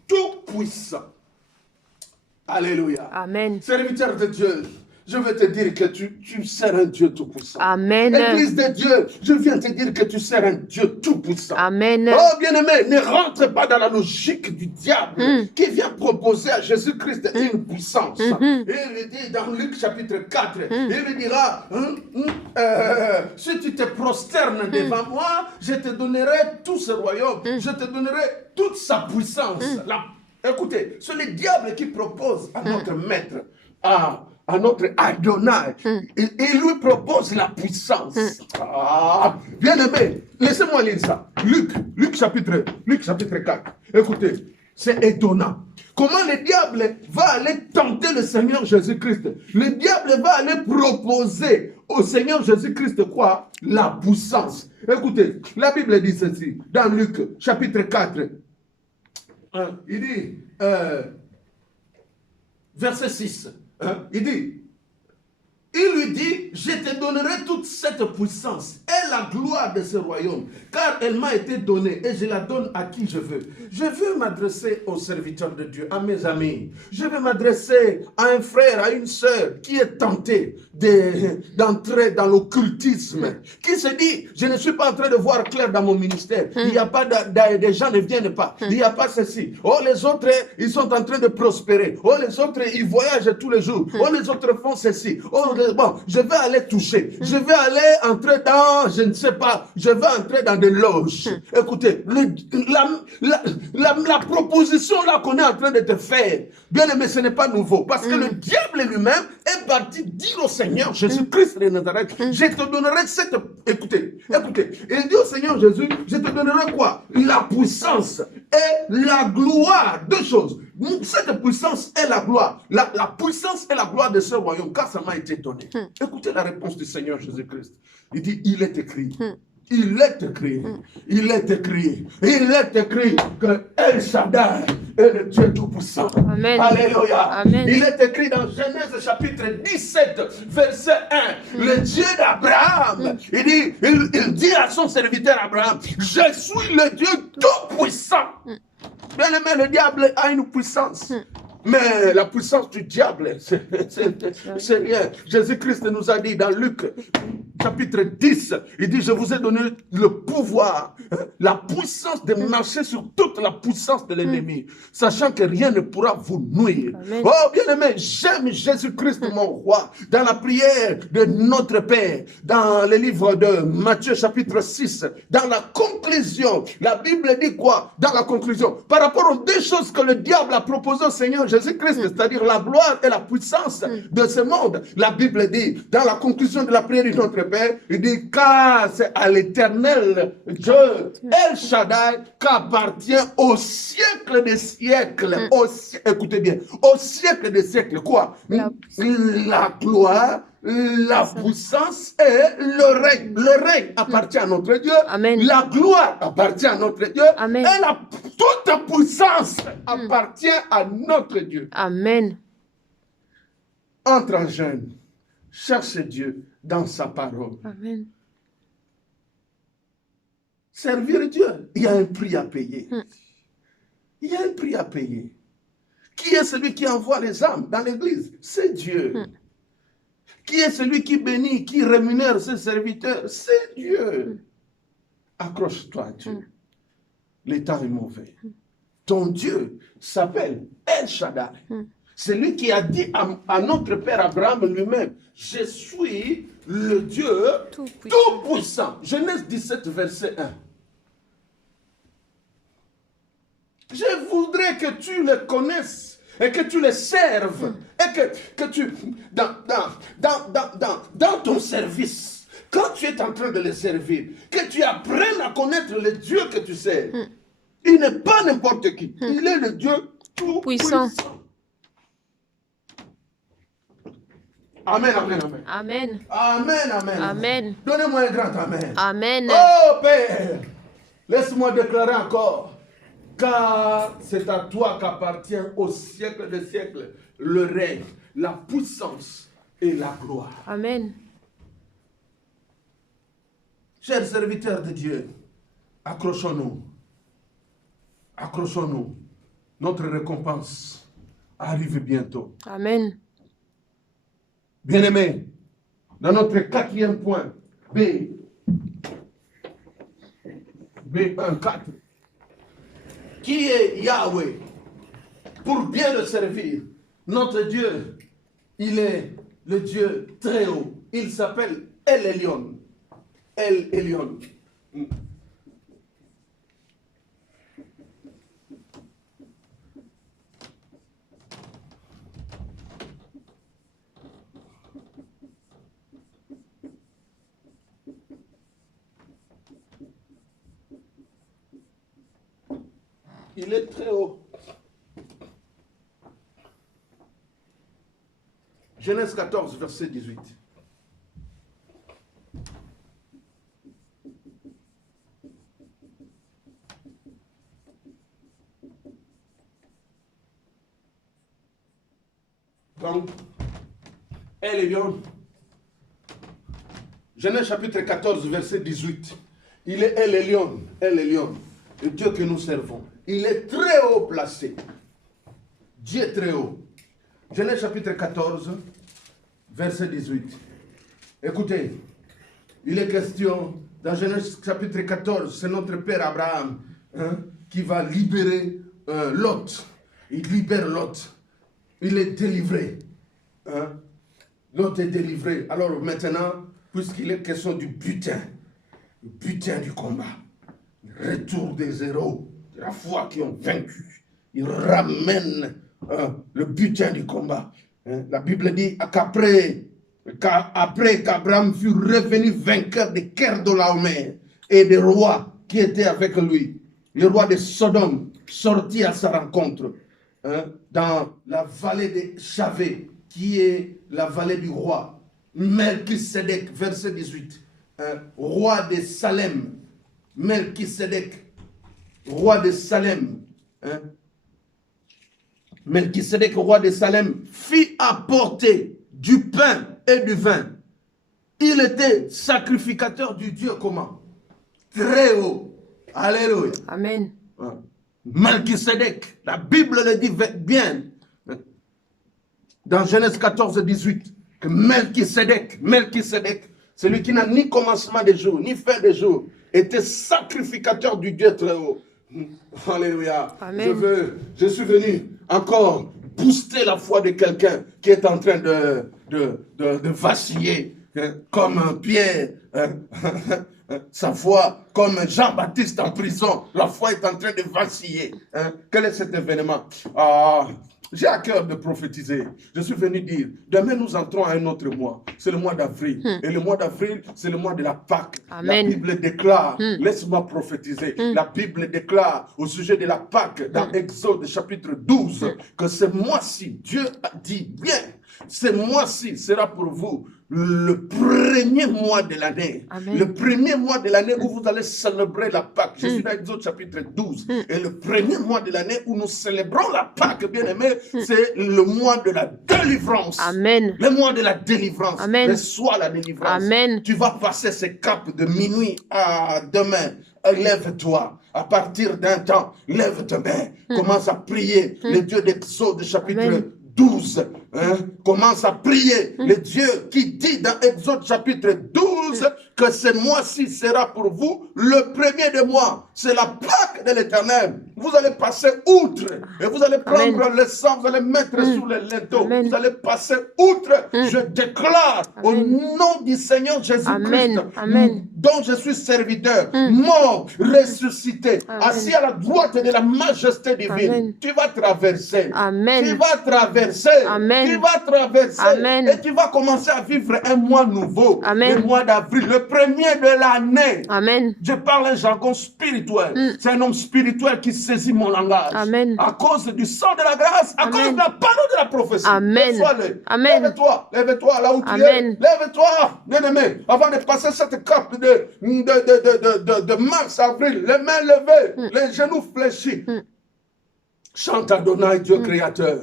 tout-puissant. Alléluia. Amen. Serviteur de Dieu, je veux te dire que tu sers un Dieu tout-puissant. Amen. Église de Dieu, je viens te dire que tu sers un Dieu tout-puissant. Amen. Oh bien-aimé, ne rentre pas dans la logique du diable qui vient proposer à Jésus-Christ une puissance. Et il lui dit dans Luc chapitre 4, il lui dira, si tu te prosternes devant moi, je te donnerai tout ce royaume, je te donnerai toute sa puissance. Écoutez, c'est le diable qui propose à notre maître, à à notre Adonai. Il lui propose la puissance. Bien aimé, laissez-moi lire ça. Luc chapitre 4. Écoutez, c'est étonnant. Comment le diable va aller tenter le Seigneur Jésus-Christ? Le diable va aller proposer au Seigneur Jésus-Christ quoi? La puissance. Écoutez, la Bible dit ceci, dans Luc chapitre 4. Il dit, verset 6, il dit, il lui dit, je te donnerai toute cette puissance et la gloire de ce royaume, car elle m'a été donnée et je la donne à qui je veux. Je veux m'adresser aux serviteurs de Dieu, à mes amis. Je veux m'adresser à un frère, à une sœur qui est tenté d'entrer dans l'occultisme, qui se dit, je ne suis pas en train de voir clair dans mon ministère. Il n'y a pas des gens ne viennent pas. Il n'y a pas ceci. Oh, les autres, ils sont en train de prospérer. Oh, les autres, ils voyagent tous les jours. Oh, les autres font ceci. Oh, bon, je vais aller toucher. Je vais aller entrer dans, je ne sais pas, je vais entrer dans des loges. Écoutez, la proposition là qu'on est en train de te faire, bien aimé, ce n'est pas nouveau. Parce que le diable lui-même est parti dire au Seigneur Jésus-Christ de Nazareth, je te donnerai cette... Écoutez, il dit au Seigneur Jésus, je te donnerai quoi? La puissance et la gloire. Deux choses. Cette puissance est la gloire. La puissance est la gloire de ce royaume, car ça m'a été donné. Écoutez la réponse du Seigneur Jésus-Christ. Il dit, il est écrit. Il est écrit, il est écrit que El Shaddai est le Dieu Tout-Puissant. Amen. Alléluia. Amen. Il est écrit dans Genèse chapitre 17, verset 1, le Dieu d'Abraham. Il dit à son serviteur Abraham, je suis le Dieu Tout-Puissant. Bien aimé, le diable a une puissance. Mais la puissance du diable, c'est rien. Jésus-Christ nous a dit dans Luc chapitre 10, il dit, je vous ai donné le pouvoir, la puissance de marcher sur toute la puissance de l'ennemi, sachant que rien ne pourra vous nuire. Amen. Oh, bien-aimé, j'aime Jésus-Christ, mon roi. Dans la prière de notre Père, dans le livre de Matthieu chapitre 6, dans la conclusion, la Bible dit quoi? Dans la conclusion, par rapport aux deux choses que le diable a proposées au Seigneur Jésus-Christ, c'est-à-dire la gloire et la puissance de ce monde, la Bible dit, dans la conclusion de la prière de notre Père, il dit, car c'est à l'éternel Dieu, El Shaddai, qu'appartient au siècle des siècles, écoutez bien, au siècle des siècles, quoi? La gloire, la puissance et le règne. Le règne appartient à notre Dieu. Amen. La gloire appartient à notre Dieu. Amen. Et toute puissance appartient à notre Dieu. Amen. Entre en jeûne. Cherche Dieu dans sa parole. Amen. Servir Dieu, il y a un prix à payer. Il y a un prix à payer. Qui est celui qui envoie les âmes dans l'église? C'est Dieu. Qui est celui qui bénit, qui rémunère ses serviteurs? C'est Dieu. Accroche-toi à Dieu. Le temps est mauvais. Ton Dieu s'appelle El Shaddai. C'est lui qui a dit à notre père Abraham lui-même, je suis le Dieu Tout-Puissant. Genèse 17, verset 1. Je voudrais que tu le connaisses et que tu le serves et que tu, dans ton service, quand tu es en train de le servir, que tu apprennes à connaître le Dieu que tu sers. Il n'est pas n'importe qui. Il est le Dieu Tout-Puissant. Amen, amen, amen. Amen. Amen, amen. Amen. Donnez-moi un grand amen. Amen. Oh Père, laisse-moi déclarer encore, car c'est à toi qu'appartient au siècle des siècles le règne, la puissance et la gloire. Amen. Chers serviteurs de Dieu, accrochons-nous. Accrochons-nous. Notre récompense arrive bientôt. Amen. Bien-aimés, dans notre quatrième point, B1, 4. Qui est Yahweh? Pour bien le servir, notre Dieu, il est le Dieu très haut. Il s'appelle El Elyon. El Elyon. il est très haut. Genèse 14, verset 18. Donc, elle est lion. Genèse chapitre 14, verset 18. Elle est lion, le Dieu que nous servons. Il est très haut placé. Dieu est très haut. Genèse chapitre 14, verset 18. Écoutez, il est question, dans Genèse chapitre 14, c'est notre père Abraham qui va libérer Lot. Il libère Lot. Il est délivré. Lot est délivré. Alors maintenant, puisqu'il est question du butin, le butin du combat, le retour des héros, de la foi qui ont vaincu, il ramène le butin du combat. La Bible dit qu'après qu'Abraham fut revenu vainqueur des Kedorlaomer et des rois qui étaient avec lui, le roi de Sodome sortit à sa rencontre dans la vallée de Chavé, qui est la vallée du roi Melchisedec, verset 18, roi de Salem, Melchisedec, roi de Salem, Melchisedec, roi de Salem, fit apporter du pain et du vin. Il était sacrificateur du Dieu comment? Très haut. Alléluia. Amen. Melchisedec, la Bible le dit bien dans Genèse 14, 18, que Melchisedec, celui qui n'a ni commencement de jour, ni fin de jour, était sacrificateur du Dieu très haut. Alléluia. Amen. Je suis venu encore booster la foi de quelqu'un qui est en train de vaciller, comme Pierre, sa foi, comme Jean-Baptiste en prison, la foi est en train de vaciller. Quel est cet événement? J'ai à cœur de prophétiser. Je suis venu dire, demain nous entrons à un autre mois. C'est le mois d'avril. Et le mois d'avril, c'est le mois de la Pâque. Amen. La Bible déclare, laisse-moi prophétiser. La Bible déclare au sujet de la Pâque, dans Exode chapitre 12, que ce mois-ci, Dieu a dit bien, ce mois-ci sera pour vous le premier mois de l'année. Le premier mois de l'année où vous allez célébrer la Pâque. Je suis dans Exode chapitre 12. Et le premier mois de l'année où nous célébrons la Pâque, bien aimé, c'est le mois de la délivrance. Amen. Le mois de la délivrance. Amen. Reçois la délivrance. Amen. Tu vas passer ce cap de minuit à demain. Lève-toi. À partir d'un temps, lève tes mains. Commence à prier. Le Dieu d'Exode chapitre Amen. 12, commence à prier le Dieu qui dit dans Exode chapitre 12 que ce mois-ci sera pour vous le premier de mois. C'est la Pâque de l'Éternel. Vous allez passer outre et vous allez prendre le sang, vous allez mettre sur les linteaux. Vous allez passer outre. Je déclare au nom du Seigneur Jésus-Christ, dont je suis serviteur, mort, ressuscité, assis à la droite de la majesté divine. Tu vas traverser. Tu vas traverser. Tu vas traverser. Et tu vas commencer à vivre un mois nouveau. Le mois d'avril, le premier de l'année. Je parle un jargon spirituel. C'est un homme spirituel qui saisit mon langage. À cause du sang de la grâce, à cause de la parole de la prophétie. Lève-toi, lève-toi là où tu es. Lève-toi, bien-aimé, avant de passer cette cape de mars, avril, les mains levées, les genoux fléchis. Chante Adonai, Dieu créateur.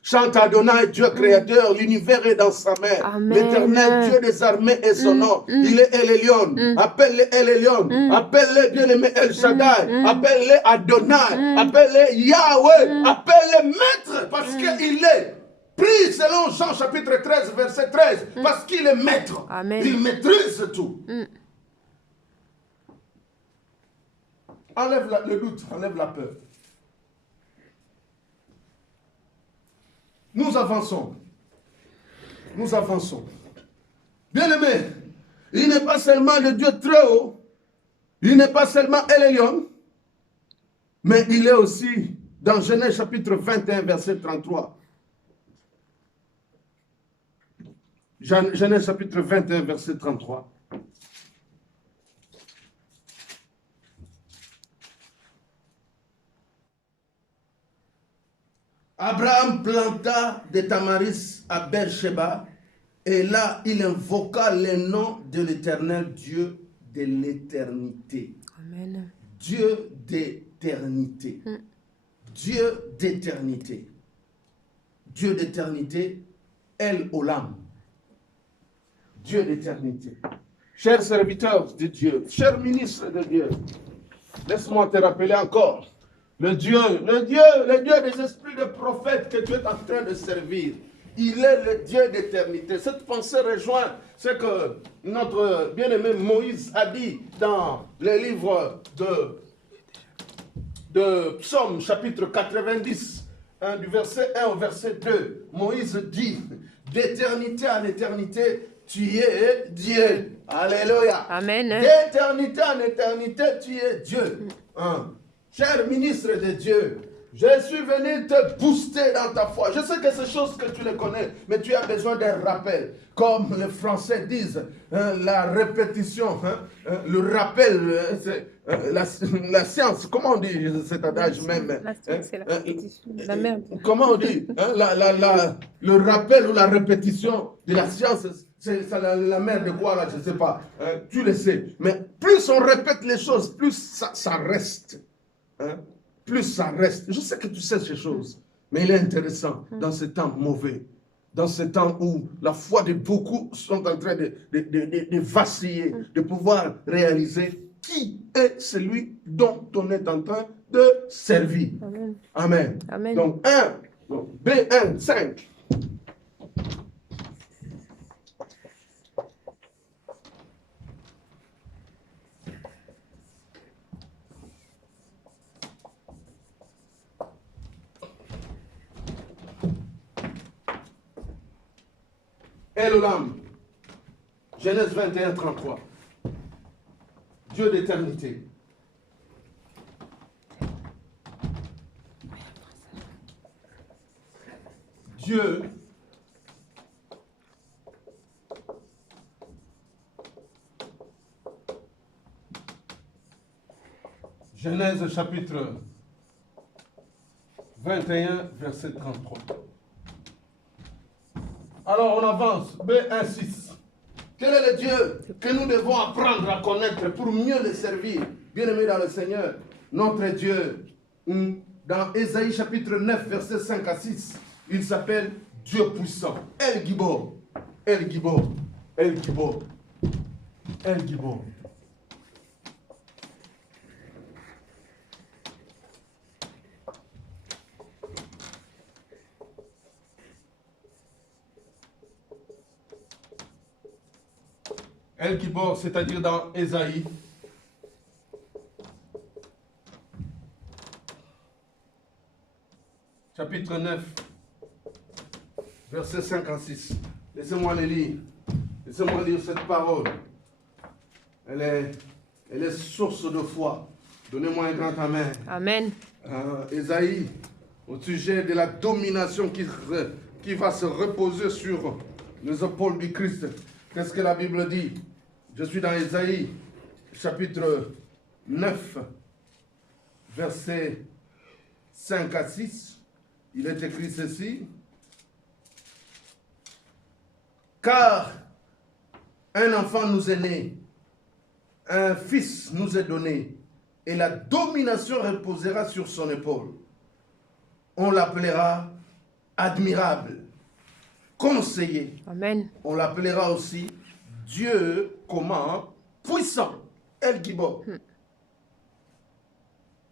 Chante Adonai, Dieu créateur, l'univers est dans sa main. L'Éternel, Dieu des armées est son nom. Il est El Elyon. Appelle-le El Elyon. Appelle-le bien-aimé El Shaddai. Appelle-le Adonai. Appelle-le Yahweh. Appelle-le Maître parce qu'il est pris selon Jean chapitre 13, verset 13. Parce qu'il est Maître. Il maîtrise tout. Enlève le doute, enlève la peur. Nous avançons. Nous avançons. Bien-aimé, il n'est pas seulement le Dieu très haut, il n'est pas seulement El Elyon, mais il est aussi dans Genèse chapitre 21, verset 33. Genèse chapitre 21, verset 33. Abraham planta des tamaris à Beersheba et là il invoqua le nom de l'Éternel, Dieu de l'éternité. Amen. Dieu d'éternité. Dieu d'éternité. Dieu d'éternité, El Olam. Dieu d'éternité. Chers serviteurs de Dieu, chers ministres de Dieu, laisse-moi te rappeler encore, le Dieu des esprits de prophètes que tu es en train de servir, il est le Dieu d'éternité. Cette pensée rejoint ce que notre bien-aimé Moïse a dit dans le livre de Psaume, chapitre 90, du verset 1 au verset 2. Moïse dit, d'éternité en éternité, tu es Dieu. Alléluia. Amen. D'éternité en éternité, tu es Dieu. Cher ministre de Dieu, je suis venu te booster dans ta foi. Je sais que ces choses que tu les connais, mais tu as besoin d'un rappel. Comme les Français disent, la répétition, le rappel, c'est la science. Comment on dit cet adage même? La science, c'est la répétition. La merde. Comment on dit le rappel ou la répétition de la science, c'est la mère de quoi là, je ne sais pas. Tu le sais. Mais plus on répète les choses, plus ça reste. Plus ça reste. Je sais que tu sais ces choses, mais il est intéressant dans ce temps mauvais, dans ce temps où la foi de beaucoup sont en train de vaciller, de pouvoir réaliser qui est celui dont on est en train de servir. Amen. Amen. Amen. Donc, B1, 5. El Olam, Genèse 21, 33. Dieu d'éternité. Dieu Genèse chapitre 21, verset 33. Alors on avance, B1.6. Quel est le Dieu que nous devons apprendre à connaître pour mieux le servir? Bien-aimés dans le Seigneur, notre Dieu, dans Ésaïe chapitre 9, verset 5 à 6, il s'appelle Dieu puissant. El Gibor, El Gibor, El Gibor, El Gibor. El Gibor, c'est-à-dire dans Ésaïe, chapitre 9, verset 56. Laissez-moi le lire. Laissez-moi lire cette parole. Elle est source de foi. Donnez-moi un grand amen. Amen. Ésaïe, au sujet de la domination qui va se reposer sur les épaules du Christ. Qu'est-ce que la Bible dit? Je suis dans Ésaïe, chapitre 9, versets 5 à 6. Il est écrit ceci. Car un enfant nous est né, un fils nous est donné, et la domination reposera sur son épaule. On l'appellera admirable, conseiller. Amen. On l'appellera aussi Dieu, comment? Puissant. El Gibor.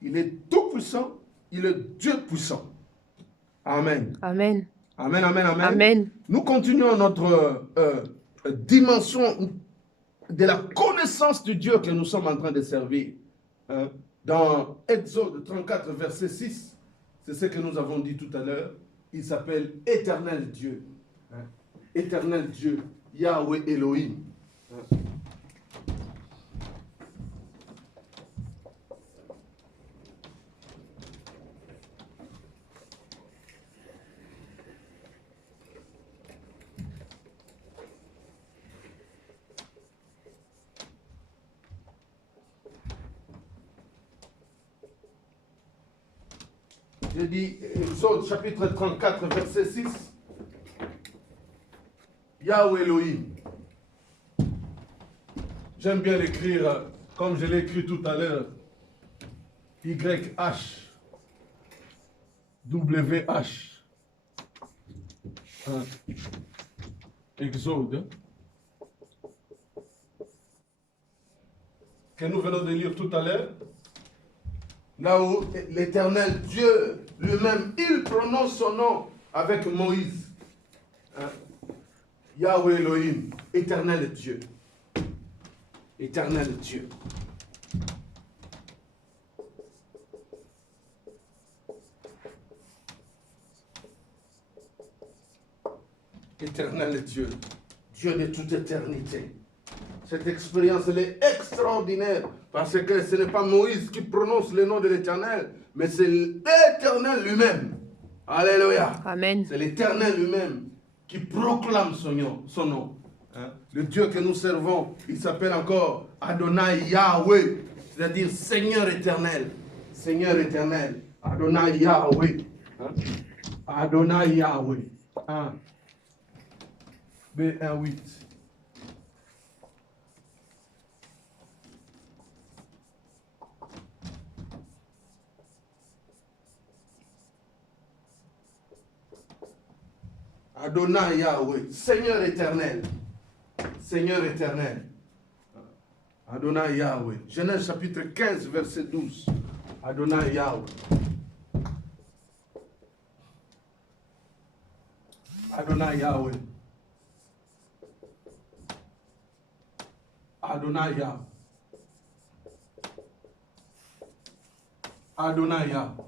Il est tout puissant, il est Dieu puissant. Amen. Amen. Amen, amen, amen. Amen. Nous continuons notre dimension de la connaissance du Dieu que nous sommes en train de servir. Dans Exode 34, verset 6, c'est ce que nous avons dit tout à l'heure. Il s'appelle Éternel Dieu. Éternel Dieu, Yahweh Elohim. Je dis, Exode chapitre 34, verset 6. Yahweh Elohim. J'aime bien l'écrire comme je l'ai écrit tout à l'heure. YH. WH. Exode. Que nous venons de lire tout à l'heure. Là où l'Éternel Dieu lui-même, il prononce son nom avec Moïse. Yahweh Elohim, éternel Dieu. Éternel Dieu. Éternel Dieu. Dieu de toute éternité. Cette expérience, elle est extraordinaire parce que ce n'est pas Moïse qui prononce le nom de l'Éternel, mais c'est l'Éternel lui-même. Alléluia. Amen. C'est l'Éternel lui-même qui proclame son nom. Hein? Le Dieu que nous servons, il s'appelle encore Adonai Yahweh, c'est-à-dire Seigneur éternel. Seigneur éternel. Adonai Yahweh. Hein? Adonai Yahweh. 1. B1-8. Adonai Yahweh, Seigneur éternel. Seigneur éternel. Adonai Yahweh. Genèse chapitre 15, verset 12. Adonai Yahweh. Adonai Yahweh. Adonai Yahweh. Adonai Yahweh.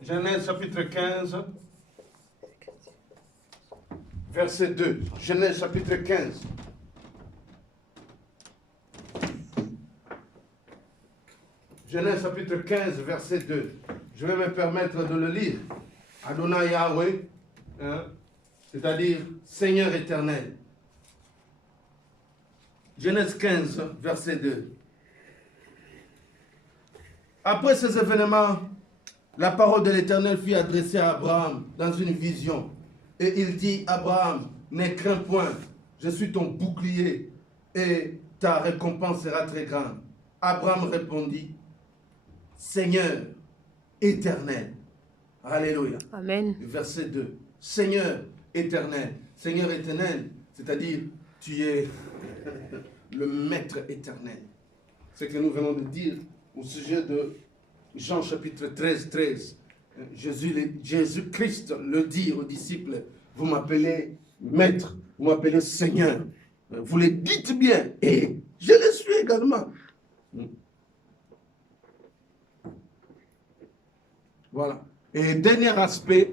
Genèse chapitre 15, verset 2. Genèse chapitre 15. Genèse chapitre 15, verset 2. Je vais me permettre de le lire. Adonai Yahweh, hein, c'est-à-dire Seigneur éternel. Genèse 15, verset 2. Après ces événements, la parole de l'Éternel fut adressée à Abraham dans une vision. Et il dit, Abraham, ne crains point, je suis ton bouclier et ta récompense sera très grande. Abraham répondit, Seigneur éternel. Alléluia. Amen. Verset 2. Seigneur éternel. Seigneur éternel, c'est-à-dire tu es le maître éternel. C'est ce que nous venons de dire au sujet de Jean chapitre 13, 13. Jésus-Christ le dit aux disciples, vous m'appelez maître, vous m'appelez Seigneur. Vous le dites bien et je le suis également. Voilà. Et dernier aspect,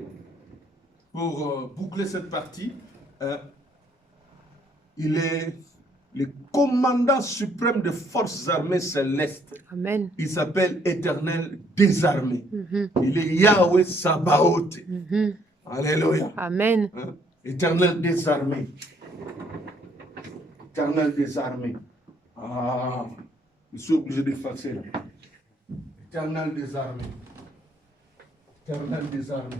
pour boucler cette partie, il est le commandant suprême des forces armées célestes. Amen. Il s'appelle Éternel désarmé. Il est Yahweh Sabaoth. Alléluia. Amen. Hein? Éternel désarmé. Éternel désarmé. Ah, je suis obligé d'effacer là. Éternel désarmé. Éternel désarmé.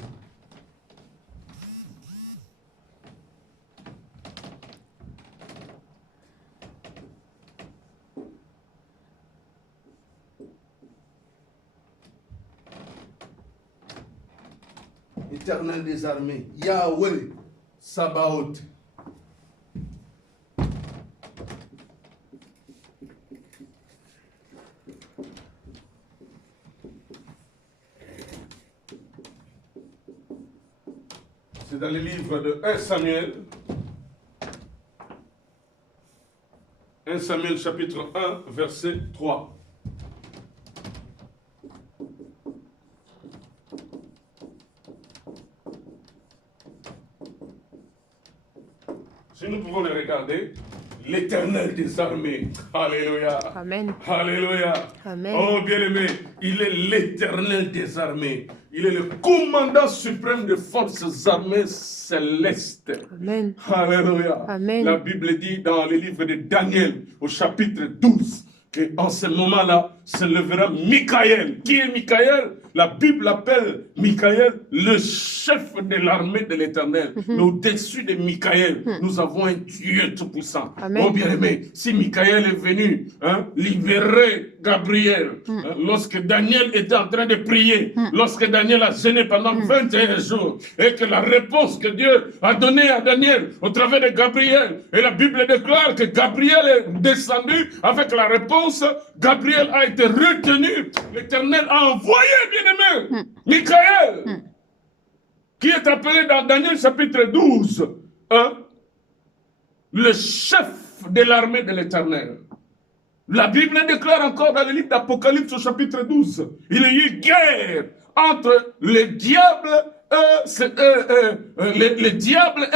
Éternel des armées, Yahweh Sabaoth. C'est dans le livre de 1 Samuel. 1 Samuel chapitre 1, verset 3. Si nous pouvons les regarder, l'Éternel des armées. Alléluia. Amen. Alléluia. Amen. Oh bien-aimé, il est l'Éternel des armées. Il est le commandant suprême des forces armées célestes. Amen. Alléluia. Amen. La Bible dit dans le livre de Daniel, au chapitre 12, qu'en ce moment-là, se lèvera Michaël. Qui est Michaël? La Bible appelle Michaël le chef de l'armée de l'Éternel. Mais au-dessus de Michaël, nous avons un Dieu tout-puissant. Oh bien-aimé, si Michaël est venu libérer Gabriel, lorsque Daniel était en train de prier, lorsque Daniel a gêné pendant 21 jours, et que la réponse que Dieu a donnée à Daniel au travers de Gabriel, et la Bible déclare que Gabriel est descendu avec la réponse, Gabriel a été retenu, l'Éternel a envoyé, bien-aimé, Michaël, qui est appelé dans Daniel chapitre 12, le chef de l'armée de l'Éternel. La Bible déclare encore dans le livre d'Apocalypse au chapitre 12, il y a eu guerre entre les diables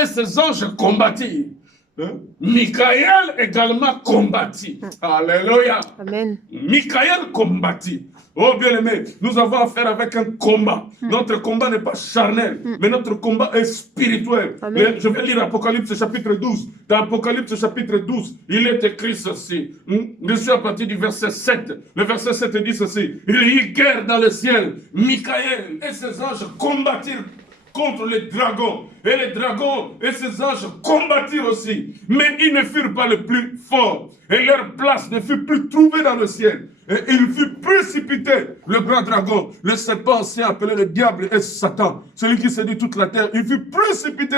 et ses anges combattirent. Michaël également combattit. Alléluia. Amen. Michaël combattit. Oh bien-aimé, nous avons affaire avec un combat. Notre combat n'est pas charnel, mais notre combat est spirituel. Je vais lire Apocalypse chapitre 12. Dans Apocalypse chapitre 12, il est écrit ceci. Je suis à partir du verset 7. Le verset 7 dit ceci. Il y a eu guerre dans le ciel. Michaël et ses anges combattirent contre les dragons. Et les dragons et ses anges combattirent aussi. Mais ils ne furent pas les plus forts. Et leur place ne fut plus trouvée dans le ciel. Et il fut précipité, le grand dragon, le serpent ancien appelé le diable et Satan, celui qui séduit toute la terre. Il fut précipité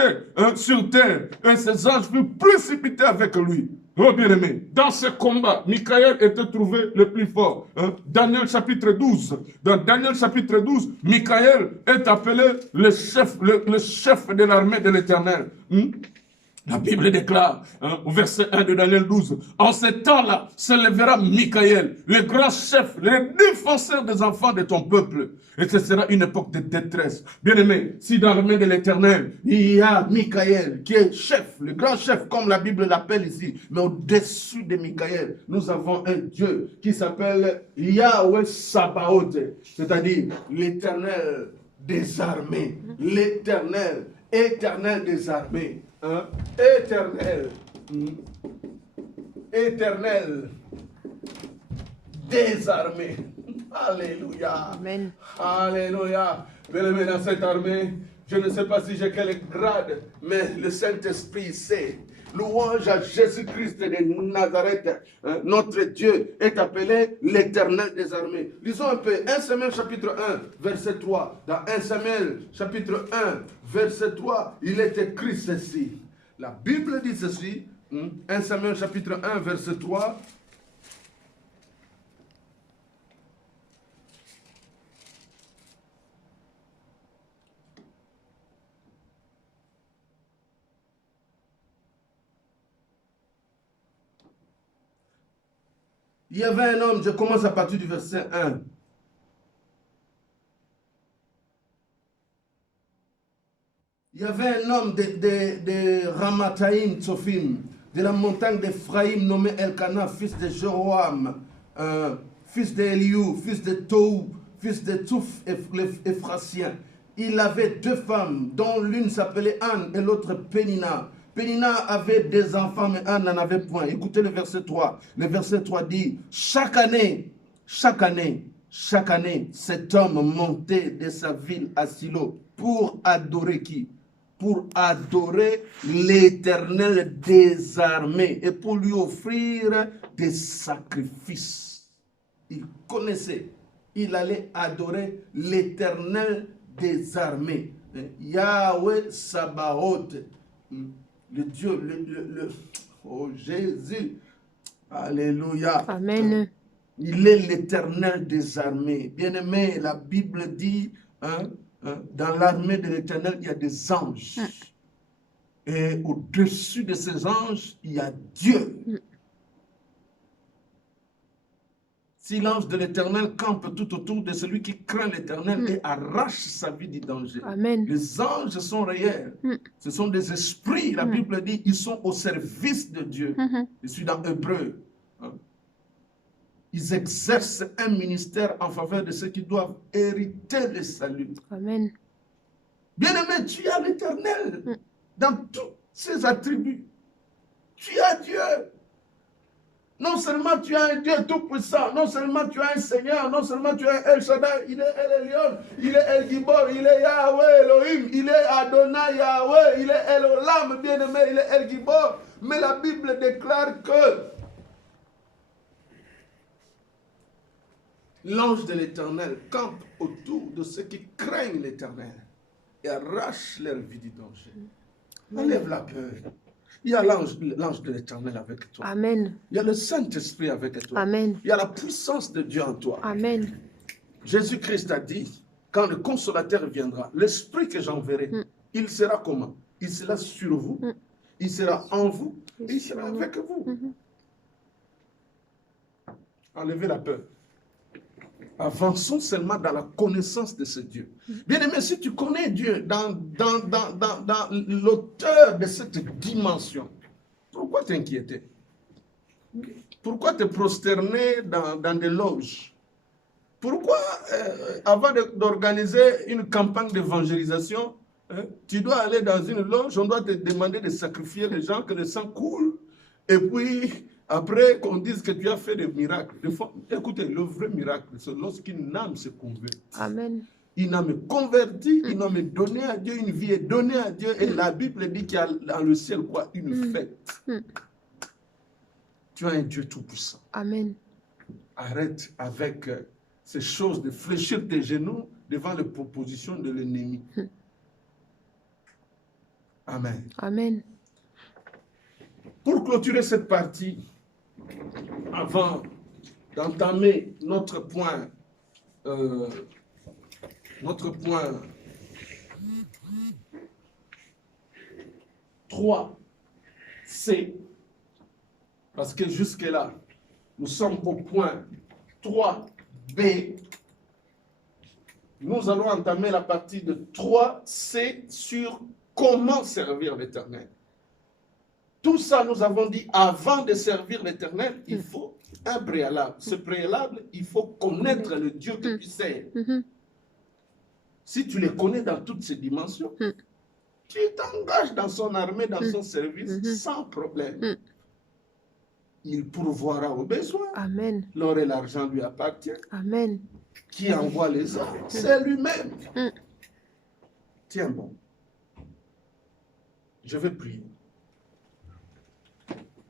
sur terre. Et ses anges furent précipités avec lui. Oh bien-aimé, dans ce combat, Michaël était trouvé le plus fort. Daniel chapitre 12. Dans Daniel chapitre 12, Michaël est appelé le chef de l'armée de l'Éternel. La Bible déclare, au verset 1 de Daniel 12, en ce temps-là, se lèvera Michaël, le grand chef, le défenseur des enfants de ton peuple. Et ce sera une époque de détresse. Bien-aimé, si dans l'armée de l'Éternel, il y a Michaël, qui est chef, le grand chef, comme la Bible l'appelle ici, mais au-dessus de Michaël, nous avons un Dieu qui s'appelle Yahweh Sabaoth, c'est-à-dire l'Éternel des armées, l'Éternel, éternel des armées. Éternel, éternel des armées. Alléluia. Amen. Alléluia. Bien-aimé, dans cette armée, je ne sais pas si j'ai quel grade, mais le Saint-Esprit sait. Louange à Jésus-Christ de Nazareth. Notre Dieu est appelé l'Éternel des armées. Lisons un peu 1 Samuel chapitre 1, verset 3. Dans 1 Samuel chapitre 1, verset 3, il est écrit ceci. La Bible dit ceci. 1 Samuel chapitre 1, verset 3. Il y avait un homme, je commence à partir du verset 1. Il y avait un homme de Ramathaïm, Tsophim, de la montagne d'Ephraïm, nommé Elkanah, fils de Jéroam, fils d'Eliou, fils de Tohu, fils de Touf, l'Ephrasien. Il avait deux femmes, dont l'une s'appelait Anne et l'autre Pénina. Pénina avait des enfants, mais Anne n'en avait point. Écoutez le verset 3. Le verset 3 dit, chaque année, cet homme montait de sa ville à Silo pour adorer qui? Pour adorer l'Éternel des armées et pour lui offrir des sacrifices. Il connaissait, il allait adorer l'Éternel des armées. Yahweh Sabaoth. Le Dieu, oh Jésus, alléluia. Amen. Il est l'Éternel des armées. Bien-aimé, la Bible dit, dans l'armée de l'Éternel, il y a des anges. Et au-dessus de ces anges, il y a Dieu. Si l'ange de l'Éternel campe tout autour de celui qui craint l'Éternel et arrache sa vie du danger. Amen. Les anges sont réels. Ce sont des esprits. La Bible dit ils sont au service de Dieu. Je suis dans Hébreu. Ils exercent un ministère en faveur de ceux qui doivent hériter le salut. Amen. Bien-aimé, tu as l'Éternel dans tous ses attributs. Tu as Dieu. Non seulement tu as un Dieu tout-puissant, non seulement tu as un Seigneur, non seulement tu as El Shaddai, il est El Elyon, il est El Gibor, il est Yahweh Elohim, il est Adonai Yahweh, il est El Olam, bien-aimé, il est El Gibor. Mais la Bible déclare que l'ange de l'Éternel campe autour de ceux qui craignent l'Éternel et arrache leur vie du danger. Enlève la peur. Il y a l'ange de l'Éternel avec toi. Amen. Il y a le Saint-Esprit avec toi. Amen. Il y a la puissance de Dieu en toi. Amen. Jésus-Christ a dit, quand le Consolateur viendra, l'Esprit que j'enverrai, il sera comment? Il sera sur vous, il sera en vous, et il sera avec vous. Enlevez la peur. Avançons seulement dans la connaissance de ce Dieu. Bien-aimé, si tu connais Dieu dans l'auteur de cette dimension, pourquoi t'inquiéter? Pourquoi te prosterner dans des loges? Pourquoi, avant d'organiser une campagne d'évangélisation, tu dois aller dans une loge, on doit te demander de sacrifier les gens, que le sang coule, et puis après qu'on dise que tu as fait des miracles. Écoutez, le vrai miracle, c'est lorsqu'une âme se convertit. Amen. Une âme convertie, une âme donnée à Dieu, une vie est donnée à Dieu, et la Bible dit qu'il y a dans le ciel quoi? Une fête. Tu as un Dieu tout-puissant. Amen. Arrête avec ces choses de fléchir tes genoux devant les propositions de l'ennemi. Amen. Amen. Pour clôturer cette partie, avant d'entamer notre point 3C, parce que jusque-là, nous sommes au point 3B, nous allons entamer la partie de 3C sur comment servir l'Éternel. Tout ça, nous avons dit, avant de servir l'Éternel, il faut un préalable. Ce préalable, il faut connaître le Dieu que tu sers. Si tu le connais dans toutes ces dimensions, tu t'engages dans son armée, dans son service, sans problème. Il pourvoira aux besoins. Amen. L'or et l'argent lui appartiennent. Amen. Qui envoie les hommes, c'est lui-même. Tiens bon. Je vais prier.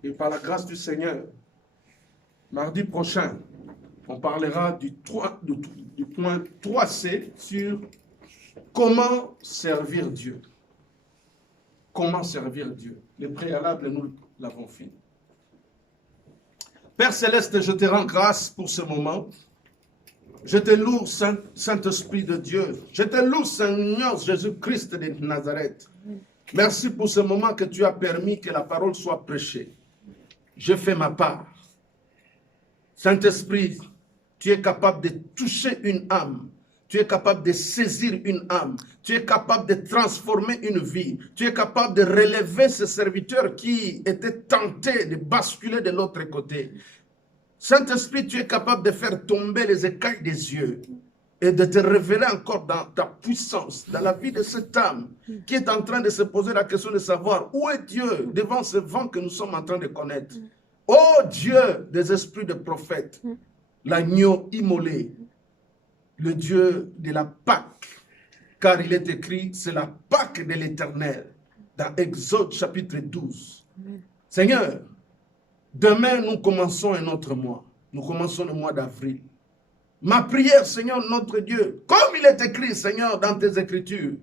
Et par la grâce du Seigneur, mardi prochain, on parlera du point 3C sur comment servir Dieu. Comment servir Dieu. Le préalable, nous l'avons fini. Père Céleste, je te rends grâce pour ce moment. Je te loue, Saint-Esprit de Dieu. Je te loue, Seigneur Jésus-Christ de Nazareth. Merci pour ce moment que tu as permis que la parole soit prêchée. Je fais ma part. Saint-Esprit, tu es capable de toucher une âme. Tu es capable de saisir une âme. Tu es capable de transformer une vie. Tu es capable de relever ce serviteur qui était tenté de basculer de l'autre côté. Saint-Esprit, tu es capable de faire tomber les écailles des yeux et de te révéler encore dans ta puissance, dans la vie de cette âme qui est en train de se poser la question de savoir où est Dieu devant ce vent que nous sommes en train de connaître. Oh Dieu des esprits de prophètes, l'agneau immolé, le Dieu de la Pâque, car il est écrit, c'est la Pâque de l'Éternel, dans Exode chapitre 12. Seigneur, demain nous commençons un autre mois, nous commençons le mois d'avril. Ma prière, Seigneur, notre Dieu, comme il est écrit, Seigneur, dans tes Écritures,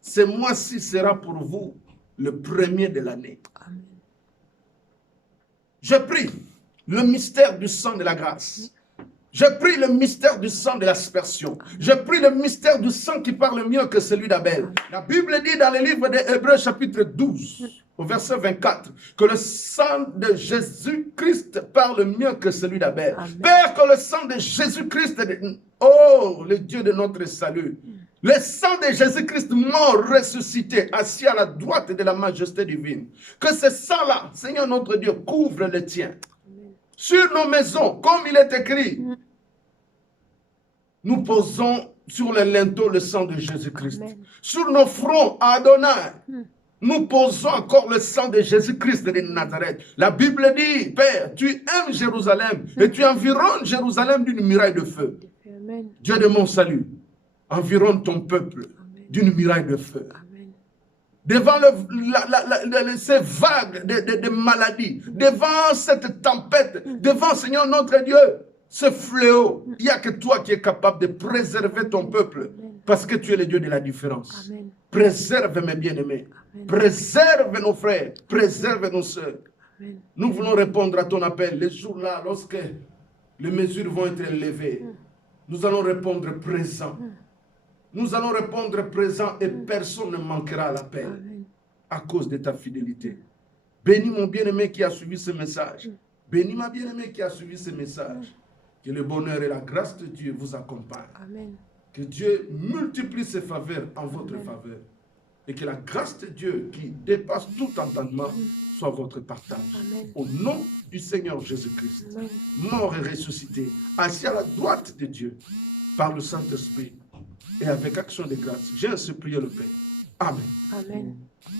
ce mois-ci sera pour vous le premier de l'année. Je prie le mystère du sang de la grâce. Je prie le mystère du sang de l'aspersion. Je prie le mystère du sang qui parle mieux que celui d'Abel. La Bible dit dans le livre des Hébreux chapitre 12 au verset 24, que le sang de Jésus-Christ parle mieux que celui d'Abel. Père, que le sang de Jésus-Christ, oh, le Dieu de notre salut, le sang de Jésus-Christ mort, ressuscité, assis à la droite de la majesté divine, que ce sang-là, Seigneur notre Dieu, couvre le tien. Sur nos maisons, comme il est écrit, nous posons sur les linteaux le sang de Jésus-Christ. Sur nos fronts, Adonai, nous posons encore le sang de Jésus-Christ de Nazareth. La Bible dit, Père, tu aimes Jérusalem et tu environnes Jérusalem d'une muraille de feu. Amen. Dieu de mon salut, environne ton peuple d'une muraille de feu. Amen. Devant ces vagues de maladies, devant cette tempête, devant, Seigneur notre Dieu, ce fléau, il n'y a que toi qui es capable de préserver ton peuple, parce que tu es le Dieu de la différence. Amen. Préserve mes bien-aimés, préserve nos frères, préserve nos sœurs. Amen. Nous voulons répondre à ton appel. Les jours-là, lorsque les mesures vont être élevées, nous allons répondre présent. Nous allons répondre présent et personne ne manquera à l'appel à cause de ta fidélité. Bénis mon bien-aimé qui a suivi ce message. Bénis ma bien-aimée qui a suivi ce message. Que le bonheur et la grâce de Dieu vous accompagnent. Amen. Que Dieu multiplie ses faveurs en votre faveur. Et que la grâce de Dieu qui dépasse tout entendement soit votre partage. Amen. Au nom du Seigneur Jésus-Christ, Amen. mort et ressuscité, assis à la droite de Dieu, par le Saint-Esprit et avec action de grâce, j'ai ainsi prié le Père. Amen. Amen.